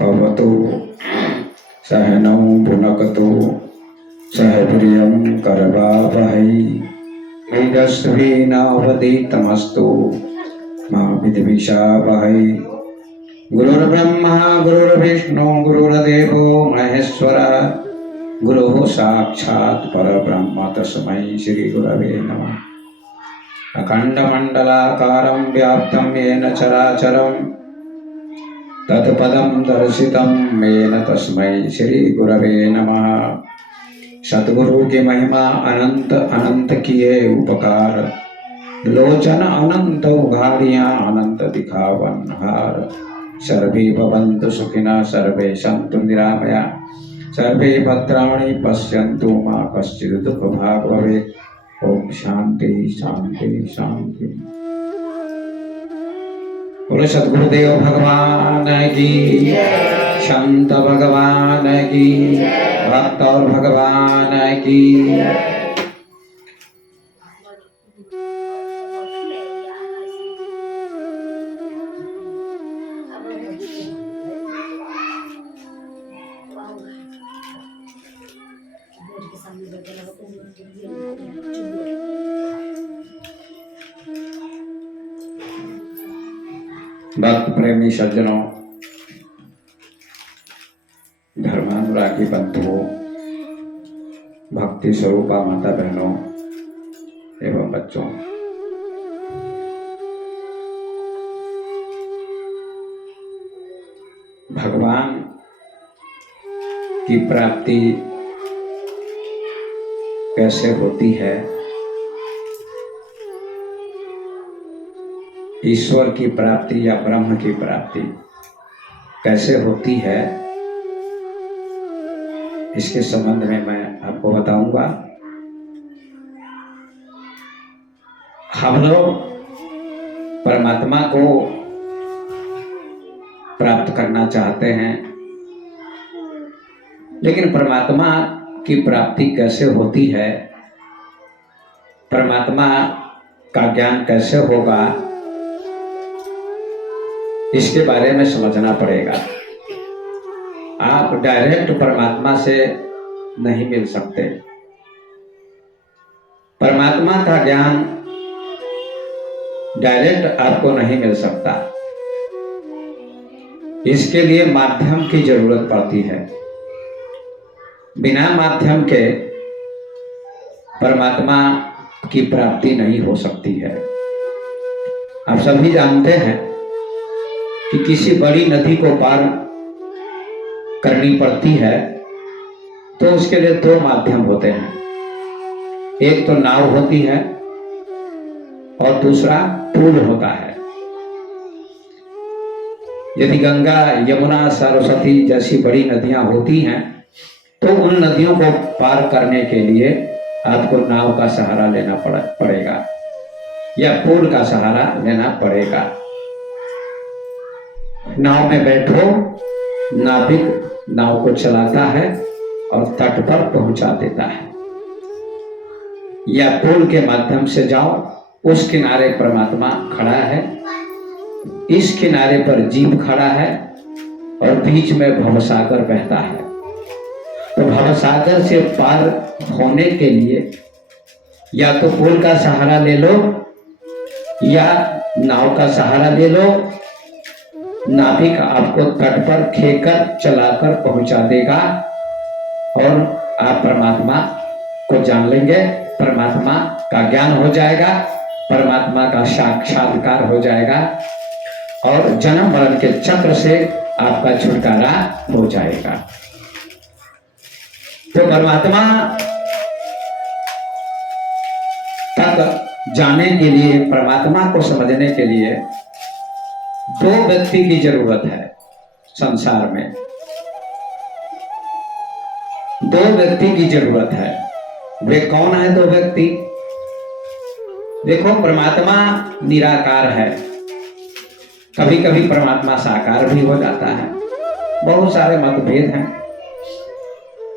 भवतु सहनौ भुनक्तु सह वीर्यं करवावहै तेजस्विनावधीतमस्तु मा विद्विषावहै। गुरुर्ब्रह्मा गुरुर्विष्णु गुरुर्देवो महेश्वरः गुरुः साक्षात् परब्रह्म तस्मै श्री गुरवे नमः। अखण्डमण्डलाकारं व्याप्तं येन चराचरं तत्पदं दर्शितं येन तस्मै श्री गुरवे नमः। सतगुरु की महिमा अनंत अनंत किए उपकार, लोचन अनंत उघाड़ियां अनंत दिखावन हार। सर्वे भवन्तु सुखिनः सर्वे सन्तु निरामया सर्वे भद्राणि पश्यन्तु मा कश्चित् दुःखभाग् भवेत्। ओम शांति शांति शांति। बोलो सद्गुरुदेव भगवान की, संत भगवान की, भक्त और भगवान की। भक्त प्रेमी सज्जनों, धर्मानुरागी बंधुओं, भक्ति स्वरूपा माता बहनों एवं बच्चों, भगवान की प्राप्ति कैसे होती है, ईश्वर की प्राप्ति या ब्रह्म की प्राप्ति कैसे होती है, इसके संबंध में मैं आपको बताऊंगा। हम लोग परमात्मा को प्राप्त करना चाहते हैं, लेकिन परमात्मा की प्राप्ति कैसे होती है, परमात्मा का ज्ञान कैसे होगा, इसके बारे में समझना पड़ेगा। आप डायरेक्ट परमात्मा से नहीं मिल सकते। परमात्मा का ज्ञान डायरेक्ट आपको नहीं मिल सकता। इसके लिए माध्यम की जरूरत पड़ती है। बिना माध्यम के परमात्मा की प्राप्ति नहीं हो सकती है। आप सभी जानते हैं कि किसी बड़ी नदी को पार करनी पड़ती है तो उसके लिए दो माध्यम होते हैं। एक तो नाव होती है और दूसरा पुल होता है। यदि गंगा, यमुना, सरस्वती जैसी बड़ी नदियां होती हैं तो उन नदियों को पार करने के लिए आपको नाव का सहारा लेना पड़ेगा या पुल का सहारा लेना पड़ेगा। नाव में बैठो, नाविक नाव को चलाता है और तट पर पहुंचा देता है। या पुल के माध्यम से जाओ, उस किनारे परमात्मा खड़ा है, इस किनारे पर जीव खड़ा है और बीच में भवसागर बहता है। तो भवसागर से पार होने के लिए या तो पुल का सहारा ले लो या नाव का सहारा ले लो। नाविक आपको तट पर खेकर चलाकर पहुंचा देगा और आप परमात्मा को जान लेंगे, परमात्मा का ज्ञान हो जाएगा, परमात्मा का साक्षात्कार हो जाएगा और जन्म मरण के चक्र से आपका छुटकारा हो जाएगा। तो परमात्मा तक जाने के लिए, परमात्मा को समझने के लिए दो व्यक्ति की जरूरत है संसार में। दो व्यक्ति की जरूरत है। वे कौन है दो व्यक्ति? देखो, परमात्मा निराकार है, कभी कभी परमात्मा साकार भी हो जाता है। बहुत सारे मतभेद हैं,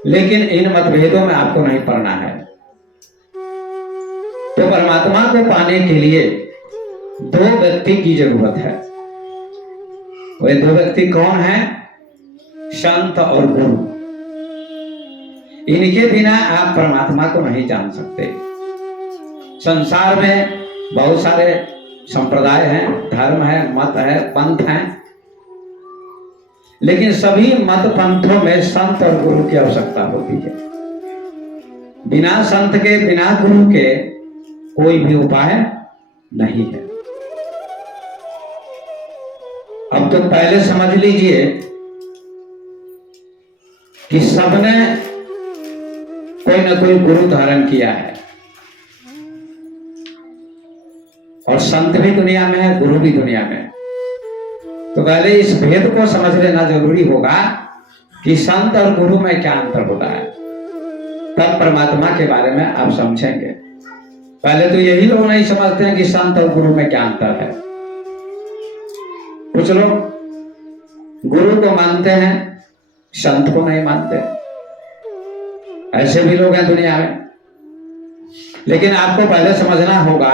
लेकिन इन मतभेदों में आपको नहीं पड़ना है। तो परमात्मा को पाने के लिए दो व्यक्ति की जरूरत है। वे दो व्यक्ति कौन हैं? संत और गुरु, इनके बिना आप परमात्मा को नहीं जान सकते। संसार में बहुत सारे संप्रदाय हैं, धर्म है, मत है, पंथ हैं, लेकिन सभी मत पंथों में संत और गुरु की आवश्यकता होती है। बिना संत के, बिना गुरु के कोई भी उपाय नहीं है। अब तो पहले समझ लीजिए कि सबने कोई ना कोई गुरु धारण किया है, और संत भी दुनिया में है, गुरु भी दुनिया में है। तो पहले इस भेद को समझ लेना जरूरी होगा कि संत और गुरु में क्या अंतर होता है, तब परमात्मा के बारे में आप समझेंगे। पहले तो यही लोग नहीं समझते हैं कि संत और गुरु में क्या अंतर है। कुछ लोग गुरु को मानते हैं, संत को नहीं मानते, ऐसे भी लोग हैं दुनिया में। लेकिन आपको पहले समझना होगा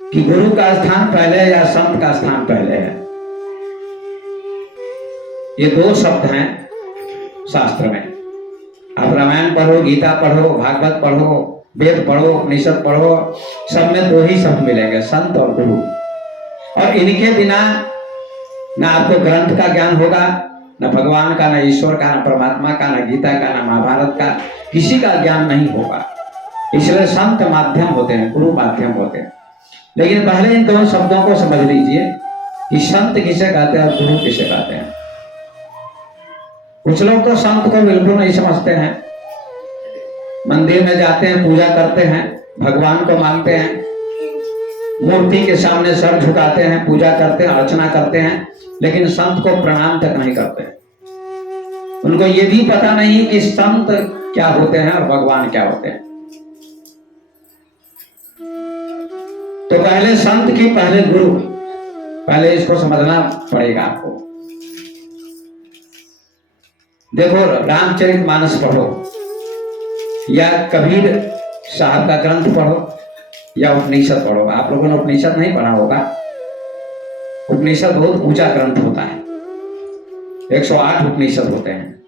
कि गुरु का स्थान पहले है या संत का स्थान पहले है। ये दो शब्द हैं शास्त्र में। आप रामायण पढ़ो, गीता पढ़ो, भागवत पढ़ो, वेद पढ़ो, उपनिषद पढ़ो, सब में दो ही शब्द मिलेंगे, संत और गुरु। और इनके बिना ना आपको ग्रंथ का ज्ञान होगा, न भगवान का, न ईश्वर का, न परमात्मा का, न गीता का, न महाभारत का, किसी का ज्ञान नहीं होगा। इसलिए संत माध्यम होते हैं, गुरु माध्यम होते हैं। लेकिन पहले इन दोनों शब्दों को समझ लीजिए कि संत किसे कहते हैं और गुरु किसे कहते हैं। कुछ लोग तो संत को बिल्कुल नहीं समझते हैं, मंदिर में जाते हैं, पूजा करते हैं, भगवान को मानते हैं, मूर्ति के सामने सर झुकाते हैं, पूजा करते हैं, अर्चना करते हैं, लेकिन संत को प्रणाम तक नहीं करते। उनको ये भी पता नहीं कि संत क्या होते हैं और भगवान क्या होते हैं। तो पहले संत की, पहले गुरु, पहले इसको समझना पड़ेगा आपको। देखो, रामचरितमानस पढ़ो या कबीर साहब का ग्रंथ पढ़ो या उपनिषद पढ़ो। आप लोगों ने उपनिषद नहीं पढ़ा होगा। उपनिषद बहुत ऊंचा ग्रंथ होता है, 108 उपनिषद होते हैं,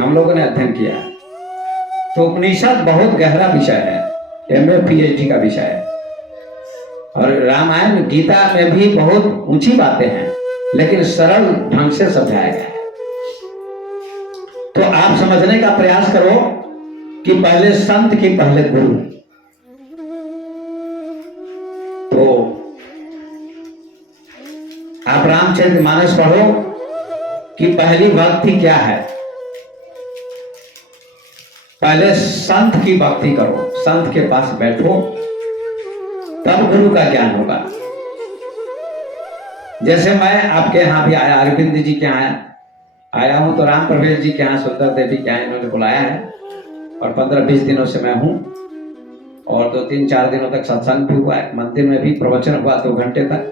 हम लोगों ने अध्ययन किया है। तो उपनिषद बहुत गहरा विषय है, MA PhD का विषय है। और रामायण गीता में भी बहुत ऊंची बातें हैं, लेकिन सरल ढंग से समझाया गया है। तो आप समझने का प्रयास करो कि पहले संत की, पहले गुरु। तो आप रामचरितमानस पढ़ो कि पहली भक्ति क्या है। पहले संत की भक्ति करो, संत के पास बैठो, तब गुरु का ज्ञान होगा। जैसे मैं आपके यहाँ भी आया, अरविंद जी के यहाँ आया हूं, तो राम प्रवेश जी के यहाँ, सुंदर देवी के यहाँ इन्होंने बुलाया है, और 15-20 दिनों से मैं हूं, और 2-3-4 दिनों तक सत्संग भी हुआ है, मंदिर में भी प्रवचन हुआ 2 घंटे तक।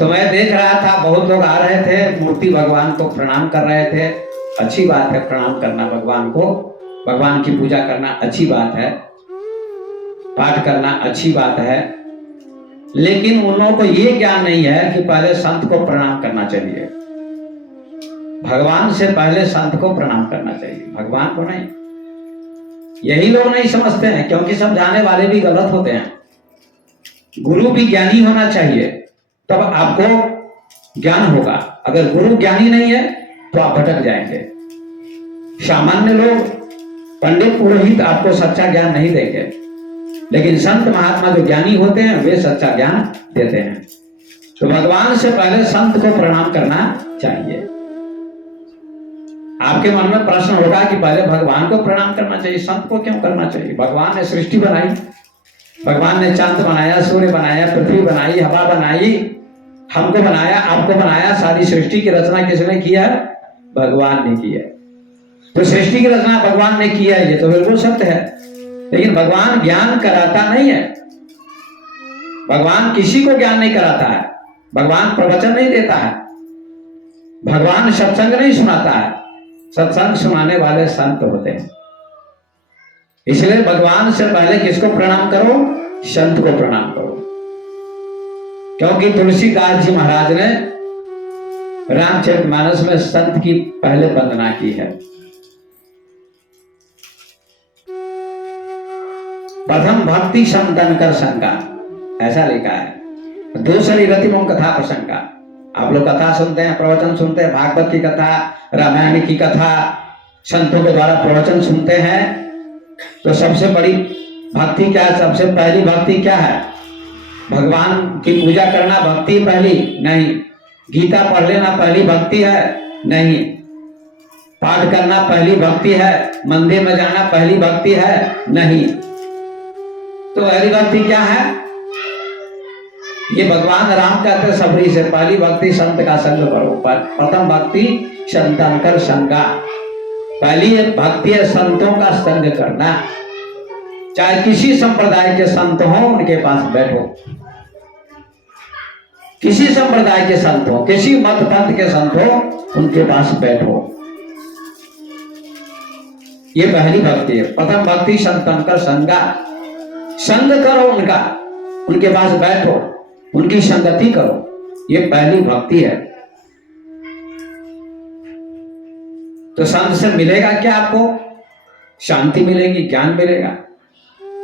तो मैं देख रहा था बहुत लोग आ रहे थे, मूर्ति भगवान को प्रणाम कर रहे थे। अच्छी बात है प्रणाम करना भगवान को, भगवान की पूजा करना अच्छी बात है, पाठ करना अच्छी बात है। लेकिन उन लोगों को ये ज्ञान नहीं है कि पहले संत को प्रणाम करना चाहिए। भगवान से पहले संत को प्रणाम करना चाहिए, भगवान को नहीं। यही लोग नहीं समझते हैं, क्योंकि समझाने वाले भी गलत होते हैं। गुरु भी ज्ञानी होना चाहिए, तब आपको ज्ञान होगा। अगर गुरु ज्ञानी नहीं है तो आप भटक जाएंगे। सामान्य लोग, पंडित पुरोहित आपको सच्चा ज्ञान नहीं देंगे, लेकिन संत महात्मा जो ज्ञानी होते हैं वे सच्चा ज्ञान देते हैं। तो भगवान से पहले संत को प्रणाम करना चाहिए। आपके मन में प्रश्न होगा कि पहले भगवान को प्रणाम करना चाहिए, संत को क्यों करना चाहिए? भगवान ने सृष्टि बनाई, भगवान ने चांद बनाया, सूर्य बनाया, पृथ्वी बनाई, हवा बनाई, हमको बनाया, आपको बनाया। सारी सृष्टि की रचना किसने किया? भगवान ने की है। तो सृष्टि की रचना भगवान ने किया है, ये तो बिल्कुल सत्य है। लेकिन भगवान ज्ञान कराता नहीं है, भगवान किसी को ज्ञान नहीं कराता है, भगवान प्रवचन नहीं देता है, भगवान सत्संग नहीं सुनाता है। सत्संग सुनाने वाले संत होते हैं। इसलिए भगवान से पहले किसको प्रणाम करो? संत को प्रणाम करो। क्योंकि तुलसीदास जी महाराज ने रामचरितमानस में संत की पहले वंदना की है। प्रथम भक्ति समतन कर शंका, ऐसा लिखा है। दूसरी रतिमों कथा प्रसंगा। आप लोग कथा सुनते हैं, प्रवचन सुनते हैं, भागवत की कथा, रामायण की कथा, संतों के द्वारा प्रवचन सुनते हैं, तो सबसे बड़ी भक्ति क्या है? सबसे पहली भक्ति क्या है? भगवान की पूजा करना भक्ति पहली नहीं। गीता पढ़ लेना पहली भक्ति है नहीं। पाठ करना पहली भक्ति है। मंदिर में जाना पहली भक्ति है नहीं। तो पहली भक्ति क्या है? ये भगवान राम कहते सबरी से पहली भक्ति संत का संग करो। प्रथम भक्ति संतन कर संगा। पहली भक्ति है संतों का संग करना। चाहे किसी संप्रदाय के संत हो, उनके पास बैठो। किसी संप्रदाय के संत हो, किसी मत पंथ के संत हो, उनके पास बैठो। ये पहली भक्ति है। प्रथम भक्ति संतन कर संगा। संग करो उनका, उनके पास बैठो, उनकी संगति करो। ये पहली भक्ति है। तो संत से मिलेगा क्या? आपको शांति मिलेगी, ज्ञान मिलेगा।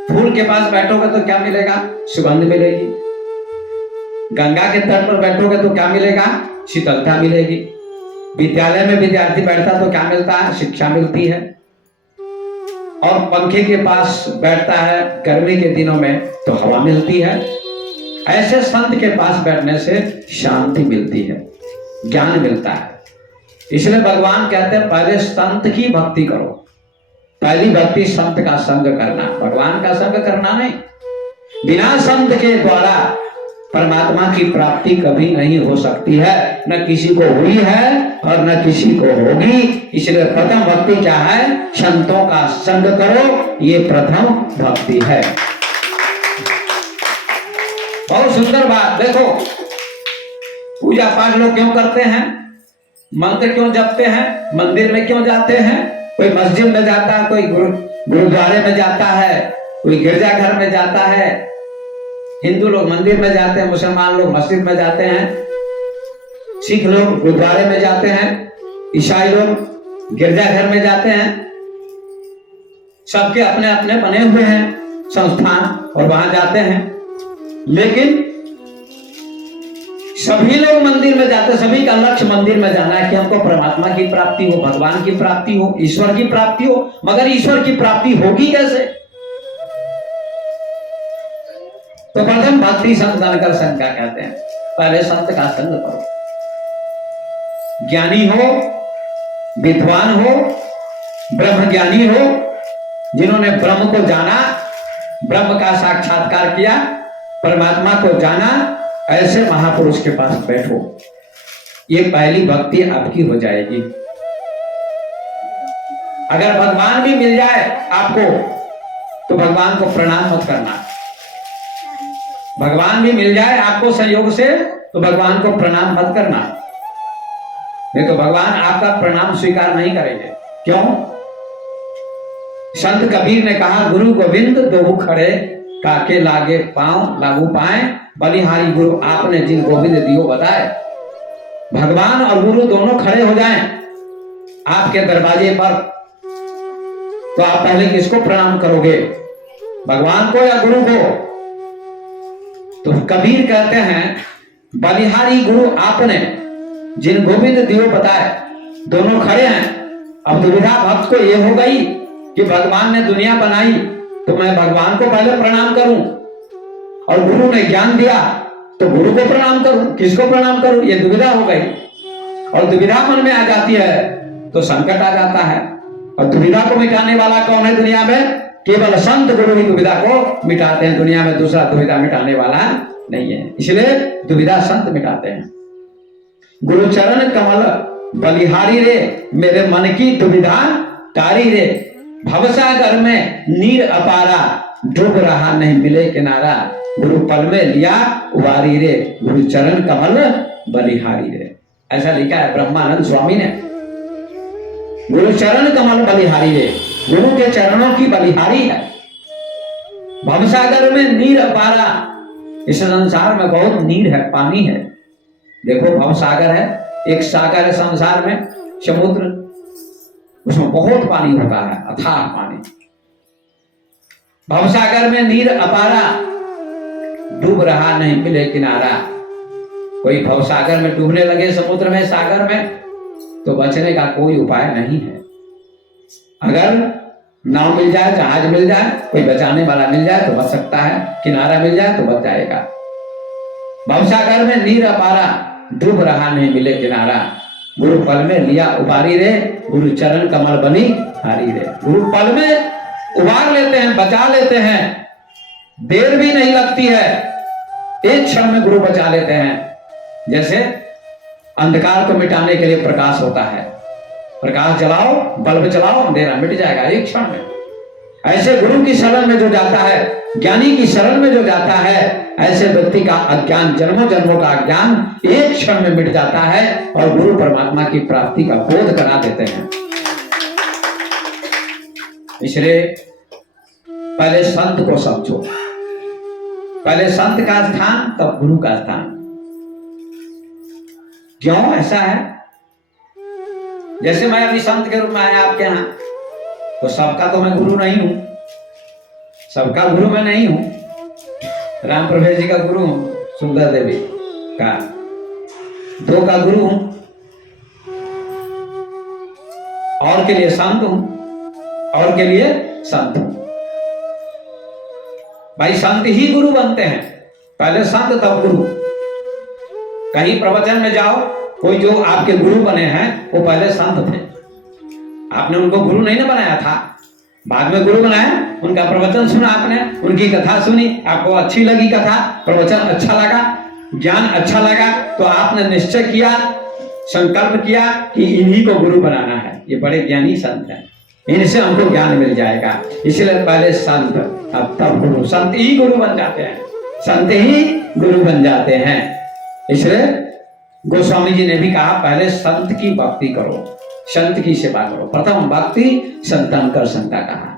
फूल के पास बैठोगे तो क्या मिलेगा? सुगंध मिलेगी। गंगा के तट पर बैठोगे तो क्या मिलेगा? शीतलता मिलेगी। विद्यालय में विद्यार्थी बैठता तो क्या मिलता है? शिक्षा मिलती है। और पंखे के पास बैठता है गर्मी के दिनों में तो हवा मिलती है। ऐसे संत के पास बैठने से शांति मिलती है, ज्ञान मिलता है। इसलिए भगवान कहते हैं पहले संत की भक्ति करो। पहली भक्ति संत का संग करना, भगवान का संग करना नहीं। बिना संत के द्वारा परमात्मा की प्राप्ति कभी नहीं हो सकती है, न किसी को हुई है और न किसी को होगी। इसलिए प्रथम भक्ति क्या है? संतों का संग करो। ये प्रथम भक्ति है। बहुत सुंदर बात। देखो, पूजा पाठ लोग क्यों करते हैं? मंत्र क्यों जपते हैं? मंदिर में क्यों जाते हैं? कोई मस्जिद में जाता है, कोई गुरुद्वारे में जाता है, कोई गिरजाघर में जाता है। हिंदू लोग मंदिर में जाते हैं, मुसलमान लोग मस्जिद में जाते हैं, सिख लोग गुरुद्वारे में जाते हैं, ईसाई लोग गिरजाघर में जाते हैं। सबके अपने अपने बने हुए हैं संस्थान और वहां जाते हैं। लेकिन सभी लोग मंदिर में जाते, सभी का लक्ष्य मंदिर में जाना है कि हमको परमात्मा की प्राप्ति हो, भगवान की प्राप्ति हो, ईश्वर की प्राप्ति हो। मगर ईश्वर की प्राप्ति होगी कैसे? तो प्रथम भक्ति संतन कर संग का कहते हैं। पहले संत का संग करो। ज्ञानी हो, विद्वान हो, ब्रह्म ज्ञानी हो, जिन्होंने ब्रह्म को जाना, ब्रह्म का साक्षात्कार किया, परमात्मा को जाना, ऐसे महापुरुष के पास बैठो। ये पहली भक्ति आपकी हो जाएगी। अगर भगवान भी मिल जाए आपको तो भगवान को प्रणाम मत करना। भगवान भी मिल जाए आपको संयोग से तो भगवान को प्रणाम मत करना, नहीं तो भगवान आपका प्रणाम स्वीकार नहीं करेंगे। क्यों? संत कबीर ने कहा, गुरु गोविंद दो खड़े, काके लागे पांव लागू पाए, बलिहारी गुरु आपने जिन गोविंद दियो बताए। भगवान और गुरु दोनों खड़े हो जाएं आपके दरवाजे पर, तो आप पहले किसको प्रणाम करोगे? भगवान को या गुरु को? तो कबीर कहते हैं, बलिहारी गुरु आपने जिन गोविंद दियो बताए, दोनों खड़े हैं। अब दुविधा भक्त को यह हो गई कि भगवान ने दुनिया बनाई तो मैं भगवान को पहले प्रणाम करूं, और गुरु ने ज्ञान दिया तो गुरु को प्रणाम करूं, किसको प्रणाम करूं? ये दुविधा हो गई। और दुविधा मन में आ जाती है तो संकट आ जाता है। और दुविधा को मिटाने वाला कौन है दुनिया में? केवल संत गुरु ही दुविधा को मिटाते हैं। दुनिया में दूसरा दुविधा मिटाने वाला नहीं है, इसलिए दुविधा संत मिटाते हैं। गुरु चरण कमल बलिहारी रे, मेरे मन की दुविधा तारी रे। भवसागर में नीर अपारा, डूब रहा नहीं मिले किनारा। गुरु पल में लिया उबारी रे, गुरु चरण कमल बलिहारी रे। ऐसा लिखा है ब्रह्मानंद स्वामी ने। गुरु चरण कमल बलिहारी रे, गुरु के चरणों की बलिहारी है। भवसागर में नीर अपारा, इस संसार में बहुत नीर है, पानी है। देखो भवसागर है, एक सागर है संसार में, समुद्र, उसमें बहुत पानी होता है, अथाह पानी। भवसागर में नीर अपारा, डूब रहा नहीं मिले किनारा। कोई भवसागर में डूबने लगे, समुद्र में, सागर में, तो बचने का कोई उपाय नहीं है। अगर नाव मिल जाए, जहाज मिल जाए, कोई बचाने वाला मिल जाए तो बच सकता है, किनारा मिल जाए तो बच जाएगा। भवसागर में नीर अपारा, डूब रहा नहीं मिले किनारा। गुरु पल में लिया उबारी रे, गुरु चरण कमल बनी हारी रे। गुरु पल में उबार लेते हैं, बचा लेते हैं, देर भी नहीं लगती है, एक क्षण में गुरु बचा लेते हैं। जैसे अंधकार को मिटाने के लिए प्रकाश होता है, प्रकाश जलाओ, बल्ब जलाओ, अंधेरा मिट जाएगा एक क्षण में। ऐसे गुरु की शरण में जो जाता है, ज्ञानी की शरण में जो जाता है, ऐसे व्यक्ति का अज्ञान, जन्मों जन्मों का अज्ञान एक क्षण में मिट जाता है और गुरु परमात्मा की प्राप्ति का बोध करा देते हैं। इसलिए पहले संत को समझो, पहले संत का स्थान तब गुरु का स्थान। क्यों ऐसा है? जैसे मैं अभी संत के रूप में आया आपके यहां, तो सबका तो मैं गुरु नहीं हूं, सबका गुरु मैं नहीं हूं। राम प्रवेश जी का गुरु हूं, सुंदर देवी का, दो का गुरु हूं, और के लिए संत हूं, और के लिए संत हूं। भाई संत ही गुरु बनते हैं, पहले संत तब गुरु। कहीं प्रवचन में जाओ, कोई जो आपके गुरु बने हैं वो पहले संत थे, आपने उनको गुरु नहीं ना बनाया था, बाद में गुरु बनाया। उनका प्रवचन सुना आपने, उनकी कथा सुनी, आपको अच्छी लगी कथा, प्रवचन अच्छा लगा, ज्ञान अच्छा लगा, तो आपने निश्चय किया, संकल्प किया कि इन्हीं को गुरु बनाना है, ये बड़े ज्ञानी संत हैं, इनसे हमको ज्ञान मिल जाएगा। इसलिए पहले संत, अब तब गुरु। संत ही गुरु बन जाते हैं, संत ही गुरु बन जाते हैं। इसलिए गोस्वामी जी ने भी कहा पहले संत की भक्ति करो, संत की सेवा करो। प्रथम भक्ति संतन कर संता कहा।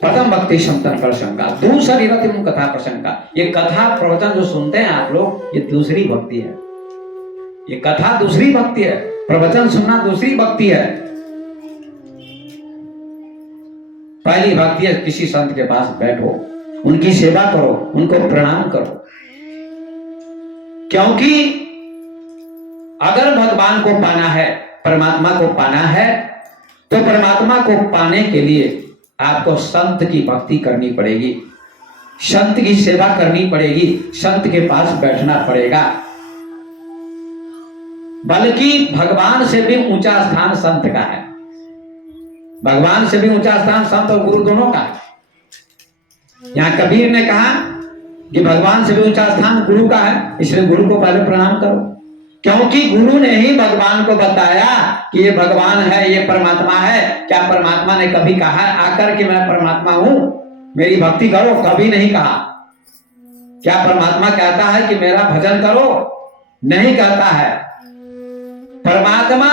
प्रथम भक्ति संतन कर संका, दूसरी रति कथा प्रसंगा। ये कथा प्रवचन जो सुनते हैं आप लोग, ये दूसरी भक्ति है, ये कथा दूसरी भक्ति है, प्रवचन सुनना दूसरी भक्ति है। पहली भक्ति है किसी संत के पास बैठो, उनकी सेवा करो, उनको प्रणाम करो। क्योंकि अगर भगवान को पाना है, परमात्मा को पाना है, तो परमात्मा को पाने के लिए आपको संत की भक्ति करनी पड़ेगी, संत की सेवा करनी पड़ेगी, संत के पास बैठना पड़ेगा। बल्कि भगवान से भी ऊंचा स्थान संत का है, भगवान से भी ऊंचा स्थान संत और गुरु दोनों का है। यहां कबीर ने कहा कि भगवान से भी ऊंचा स्थान गुरु का है, इसलिए गुरु को पहले प्रणाम करो, क्योंकि गुरु ने ही भगवान को बताया कि ये भगवान है, ये परमात्मा है। क्या परमात्मा ने कभी कहा आकर कि मैं परमात्मा हूं, मेरी भक्ति करो? कभी नहीं कहा। क्या परमात्मा कहता है कि मेरा भजन करो? नहीं कहता है। परमात्मा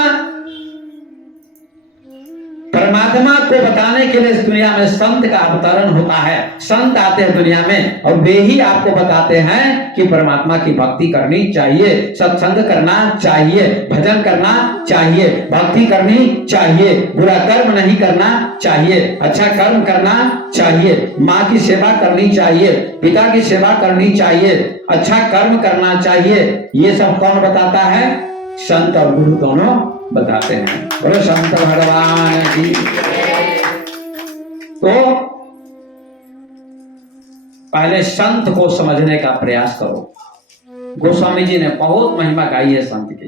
को बताने के लिए इस दुनिया में संत का अवतरण होता है, संत आते हैं दुनिया में और वे ही आपको बताते हैं कि परमात्मा की भक्ति करनी चाहिए, सत्संग करना चाहिए, भजन करना चाहिए, भक्ति करनी चाहिए, बुरा कर्म नहीं करना चाहिए, अच्छा कर्म करना चाहिए, माँ की सेवा करनी चाहिए, पिता की सेवा करनी चाहिए, अच्छा कर्म करना चाहिए। ये सब कौन बताता है? संत और गुरु दोनों बताते हैं। बोलो संत भगवान की। तो पहले संत को समझने का प्रयास करो। गोस्वामी जी ने बहुत महिमा गाई है संत की,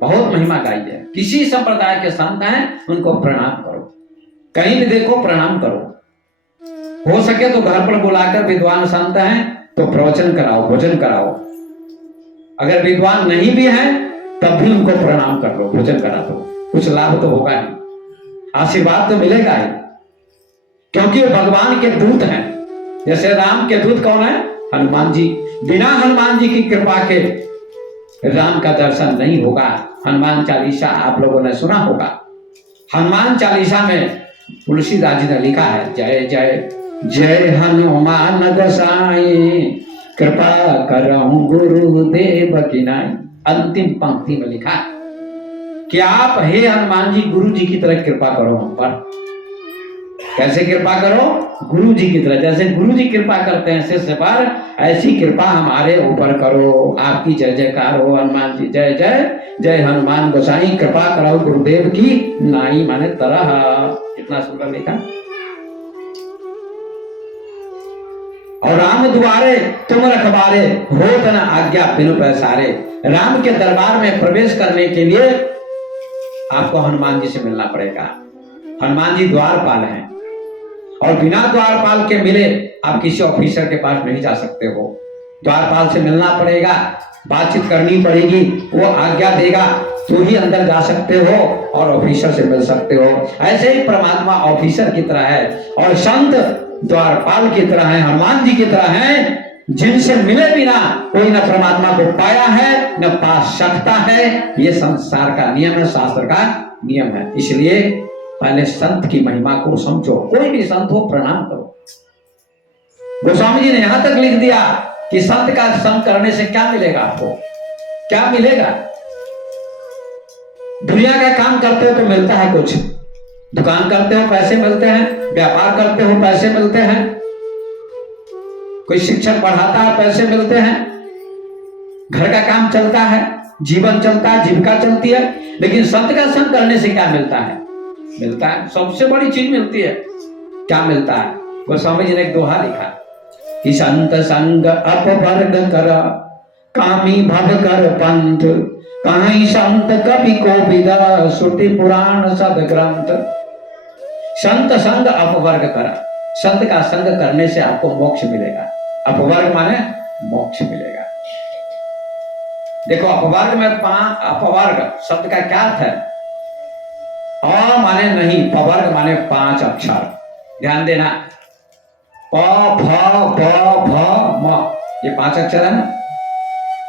बहुत महिमा गाई है। किसी संप्रदाय के संत हैं उनको प्रणाम करो, कहीं भी देखो प्रणाम करो। हो सके तो घर पर बुलाकर, विद्वान संत हैं तो प्रवचन कराओ, भोजन कराओ। अगर विद्वान नहीं भी हैं तब भी उनको प्रणाम कर लो, भोजन करा दो, कुछ लाभ तो होगा ही, आशीर्वाद तो मिलेगा ही, क्योंकि वो भगवान के दूत हैं। जैसे राम के दूत कौन है? हनुमान जी। बिना हनुमान जी की कृपा के राम का दर्शन नहीं होगा। हनुमान चालीसा आप लोगों ने सुना होगा। हनुमान चालीसा में तुलसीदास जी ने लिखा है, जय जय जय हनुमान गोसाई कृपा करऊं गुरुदेव की नाई। अंतिम पंक्ति में लिखा है कि आप हे हनुमान जी गुरु जी की तरह कृपा करो हम पर। कैसे कृपा करो? गुरु जी की तरह, जैसे गुरु जी कृपा करते हैं शिष्य पर, ऐसी कृपा हमारे ऊपर करो। आपकी जय जयकार हो हनुमान जी, जय जय जय हनुमान गोसाई कृपा करो गुरुदेव की नाई, माने तरह। कितना सुंदर लिखा। और राम दुआरे तुम रखवारे, होत न आज्ञा बिनु पैसारे। राम के दरबार में प्रवेश करने के लिए आपको हनुमान जी से मिलना पड़ेगा। हनुमान जी द्वारपाल हैं और बिना द्वारपाल के मिले आप किसी ऑफिसर के पास नहीं जा सकते हो। द्वारपाल से मिलना पड़ेगा, बातचीत करनी पड़ेगी, वो आज्ञा देगा तो ही अंदर जा सकते हो और ऑफिसर से मिल सकते हो। ऐसे ही परमात्मा ऑफिसर की तरह है और संत द्वारपाल की तरह है, हनुमान जी की तरह है, जिनसे मिले बिना कोई न परमात्मा को पाया है न पा सकता है। ये संसार का नियम है, शास्त्र का नियम है। इसलिए पहले संत की महिमा को समझो। कोई भी संत हो प्रणाम करो। गोस्वामी जी ने यहां तक लिख दिया कि संत का संग करने से क्या मिलेगा आपको, क्या मिलेगा। दुनिया का काम करते हो तो मिलता है कुछ, दुकान करते हो पैसे मिलते हैं, व्यापार करते हो पैसे मिलते हैं, कोई शिक्षक पढ़ाता है पैसे मिलते हैं, घर का काम चलता है, जीवन चलता है, जीविका चलती है। लेकिन संत का संग करने से क्या मिलता है? मिलता है सबसे बड़ी चीज मिलती है। क्या मिलता है? गोस्वामी जी ने एक दोहा लिखा कि संत संग अपवर्ग कर, कामी भव कर पंथ, कहीं संत कवि को विदा, श्रुति पुराण सद ग्रंथ। संत संग अपवर्ग करा, संत का संग करने से आपको मोक्ष मिलेगा। अपवर्ग माने मोक्ष मिलेगा। देखो अपवर्ग में अपवर्ग शब्द का क्या अर्थ है? अ माने नहीं, पवर्ग माने 5 अक्षर। ध्यान देना, प फ ब भ म, ये 5 अक्षर है ना।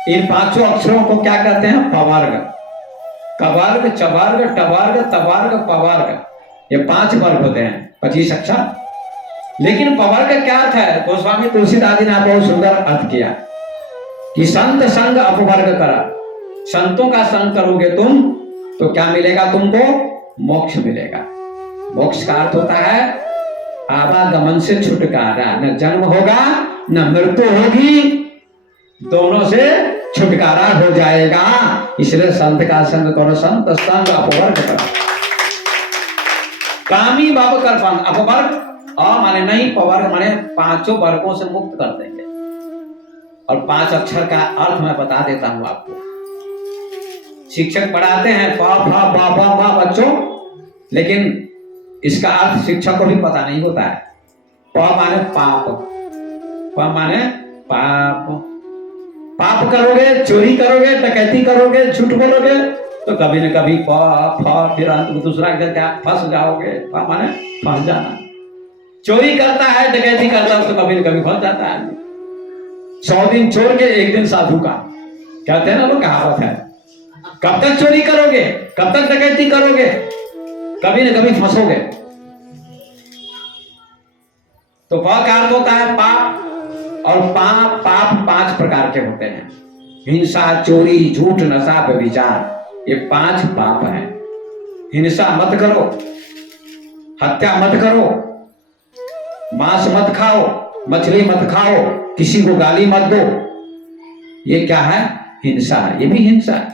इन 5 अक्षरों को क्या कहते हैं? पवर्ग। कवर्ग, चवर्ग, टवर्ग, तवर्ग, पवर्ग, ये 5 वर्ग होते हैं, 25 अक्षर। लेकिन पवर्ग का क्या अर्थ है? गोस्वामी तुलसीदास जी ने बहुत सुंदर अर्थ किया कि संत संग अपवर्ग करा, संतों का संग करोगे तुम तो क्या मिलेगा? तुमको मोक्ष मिलेगा। मोक्ष का अर्थ होता है आवागमन से छुटकारा, न जन्म होगा न मृत्यु होगी, दोनों से छुटकारा हो जाएगा। इसलिए संत का संग करो, संत संग अपवर्ग करो। कामी भव कर पंथ, अपवर्ग अ माने नहीं, पवर्ग माने 5 वर्गों से मुक्त कर देंगे। और 5 अक्षर का अर्थ मैं बता देता हूं आपको। शिक्षक पढ़ाते हैं प फ ब भ म बच्चों, लेकिन इसका अर्थ शिक्षक को भी पता नहीं होता है। प माने पाप, प माने पाप, पाप करोगे, चोरी करोगे, डकैती करोगे, झूठ बोलोगे तो कभी न कभी प फ, फिर अंत में दूसरा अक्षर क्या? फंस जाओगे। प माने फंस जाना। चोरी करता है, डकैती करता है तो कभी न कभी फंस जाता है। 100 दिन चोर के 1 दिन साधु का, कहते हैं ना लोग, कहावत है। कब तक चोरी करोगे, कब तक डकैती करोगे? कभी न कभी फंसोगे। तो पाप का अर्थ होता है पाप, और पाप 5 प्रकार के होते हैं। हिंसा, चोरी, झूठ, नशा, व्यभिचार, ये 5 पाप हैं। हिंसा मत करो, हत्या मत करो, मांस मत खाओ, मछली मत खाओ, किसी को गाली मत दो। ये क्या है? हिंसा है, ये भी हिंसा है।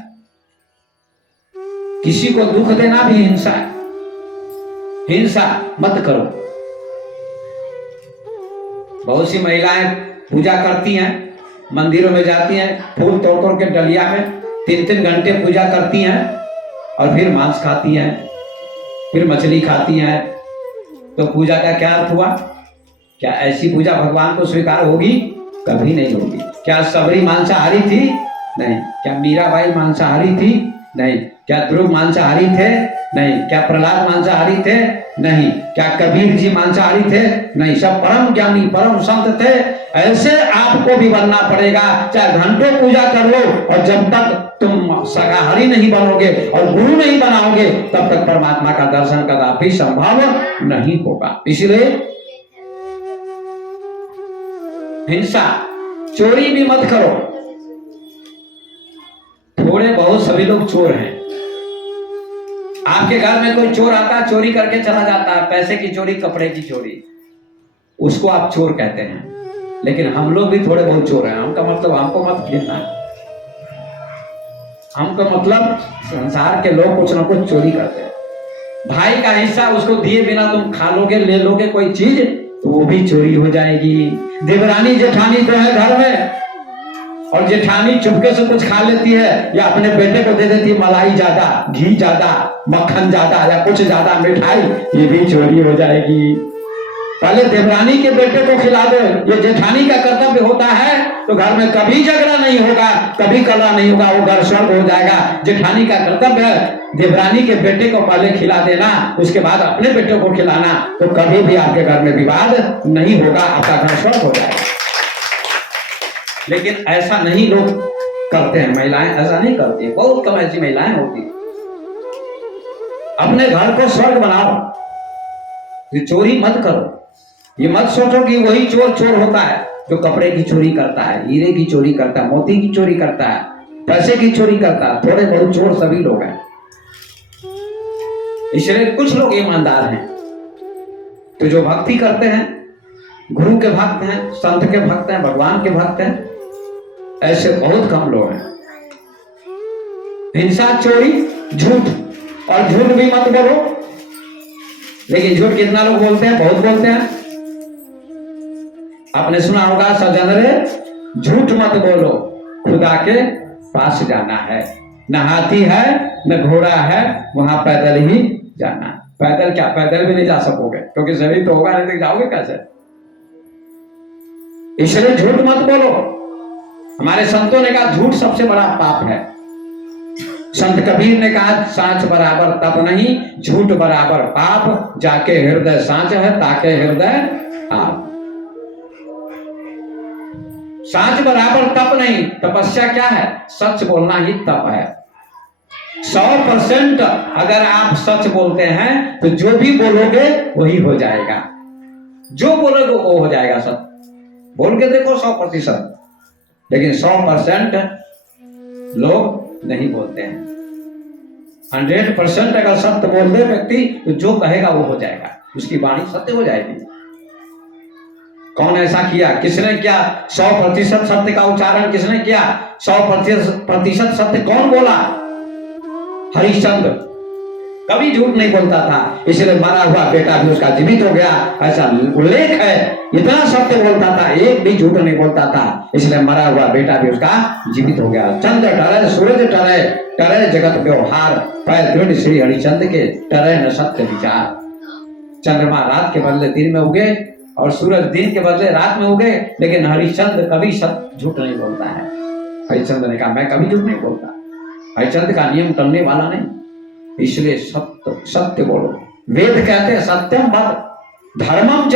किसी को दुख देना भी हिंसा है। हिंसा मत करो। बहुत सी महिलाएं पूजा करती हैं, मंदिरों में जाती हैं, फूल तोड़ तोड़ के डलिया में 3-3 घंटे पूजा करती हैं और फिर मांस खाती हैं, फिर मछली खाती हैं। तो पूजा का क्या अर्थ हुआ? क्या ऐसी पूजा भगवान को स्वीकार होगी? कभी नहीं होगी। क्या सबरी मांसाहारी थी? नहीं। क्या मीराबाई मांसाहारी थी? नहीं। क्या ध्रुव मांसाहारी थे? नहीं। क्या प्रहलाद मांसाहारी थे? नहीं। क्या कबीर जी मांसाहारी थे? नहीं। सब परम ज्ञानी परम संत थे। ऐसे आपको भी बनना पड़ेगा। चाहे घंटों पूजा कर लो, और जब तक तुम शाकाहारी नहीं बनोगे और गुरु नहीं बनाओगे तब तक परमात्मा का दर्शन कदापि संभव नहीं होगा। इसलिए हिंसा, चोरी भी मत करो। थोड़े बहुत सभी लोग चोर हैं। आपके घर में कोई चोर आता है, चोरी करके चला जाता है, पैसे की चोरी, कपड़े की चोरी, उसको आप चोर कहते हैं। लेकिन हम लोग भी थोड़े बहुत चोर हैं। हमका मतलब हमको मत गिनना। हमको मतलब संसार के लोग कुछ ना कुछ चोरी करते हैं। भाई का हिस्सा उसको दिए बिना तुम खा लोगे, ले लोगे कोई चीज, तो वो भी चोरी हो जाएगी। देवरानी जेठानी तो है घर में, और जेठानी चुपके से कुछ खा लेती है, या अपने बेटे को दे देती है मलाई ज्यादा, घी ज्यादा, मक्खन ज्यादा, या कुछ ज्यादा मिठाई, ये भी चोरी हो जाएगी। पहले देवरानी के बेटे को खिला दो, ये जेठानी का कर्तव्य होता है, तो घर में कभी झगड़ा नहीं होगा, कभी कलह नहीं होगा, वो घर स्वर्ग हो जाएगा। जेठानी का कर्तव्य है देवरानी के बेटे को पहले खिला देना, उसके बाद अपने बेटे को खिलाना, तो कभी भी आपके घर में विवाद नहीं होगा, आपका घर स्वर्ग हो जाएगा। लेकिन ऐसा नहीं लोग करते हैं, महिलाएं ऐसा नहीं करती है, बहुत कम ऐसी महिलाएं होती। अपने घर को स्वर्ग बनाओ, ये चोरी मत करो। ये मत सोचो कि वही चोर चोर होता है जो कपड़े की चोरी करता है, हीरे की चोरी करता है, मोती की चोरी करता है, पैसे की चोरी करता है। थोड़े बहुत चोर सभी लोग हैं। इसलिए कुछ लोग ईमानदार हैं, तो जो भक्ति करते हैं, गुरु के भक्त हैं, संत के भक्त हैं, भगवान के भक्त हैं, ऐसे बहुत कम लोग हैं। हिंसा, चोरी, झूठ, और झूठ भी मत बोलो। लेकिन झूठ कितना लोग बोलते हैं? बहुत बोलते हैं। आपने सुना होगा, सज्जन रे झूठ मत बोलो, खुदा के पास जाना है। न हाथी है न घोड़ा है, वहां पैदल ही जाना। पैदल क्या, पैदल भी नहीं जा सकोगे, क्योंकि शरीर तो होगा नहीं, तो जाओगे कैसे? इसलिए झूठ मत बोलो। हमारे संतों ने कहा झूठ सबसे बड़ा पाप है। संत कबीर ने कहा सांच बराबर तप नहीं, झूठ बराबर पाप, जाके हृदय सांच है ताके हृदय आप। सांच बराबर तप नहीं, तपस्या क्या है? सच बोलना ही तप है। 100% अगर आप सच बोलते हैं तो जो भी बोलोगे वही हो जाएगा, जो बोलोगे वो हो जाएगा। सच बोल के देखो 100%, लेकिन 100% लोग नहीं बोलते हैं। 100% अगर सत्य बोल दे व्यक्ति, तो जो कहेगा वो हो जाएगा, उसकी वाणी सत्य हो जाएगी। कौन ऐसा किया? किसने किया? 100% सत्य का उच्चारण किसने किया? 100% सत्य कौन बोला? हरिश्चंद्र कभी झूठ नहीं बोलता था, इसलिए मरा हुआ बेटा भी उसका जीवित हो गया, ऐसा उल्लेख है। इतना सत्य बोलता था, एक भी झूठ नहीं बोलता था, इसलिए मरा हुआ बेटा भी उसका जीवित हो गया। चंद्र टरे सूरज टरे, टरे जगत व्यवहार, पैर दृढ़ श्री हरिश्चंद्र के, टरे न सत्य विचार। चंद्रमा रात के बदले दिन में उगे और सूरज दिन के बदले रात में उगे, लेकिन हरिश्चंद्र कभी झूठ नहीं बोलता है। हरिश्चंद्र ने कहा मैं कभी झूठ नहीं बोलता। हरिश्चंद्र का नियम टलने वाला नहीं, इसलिए सत्य सत्य बोलो। वेद कहते हैं सत्यम वद धर्मम च,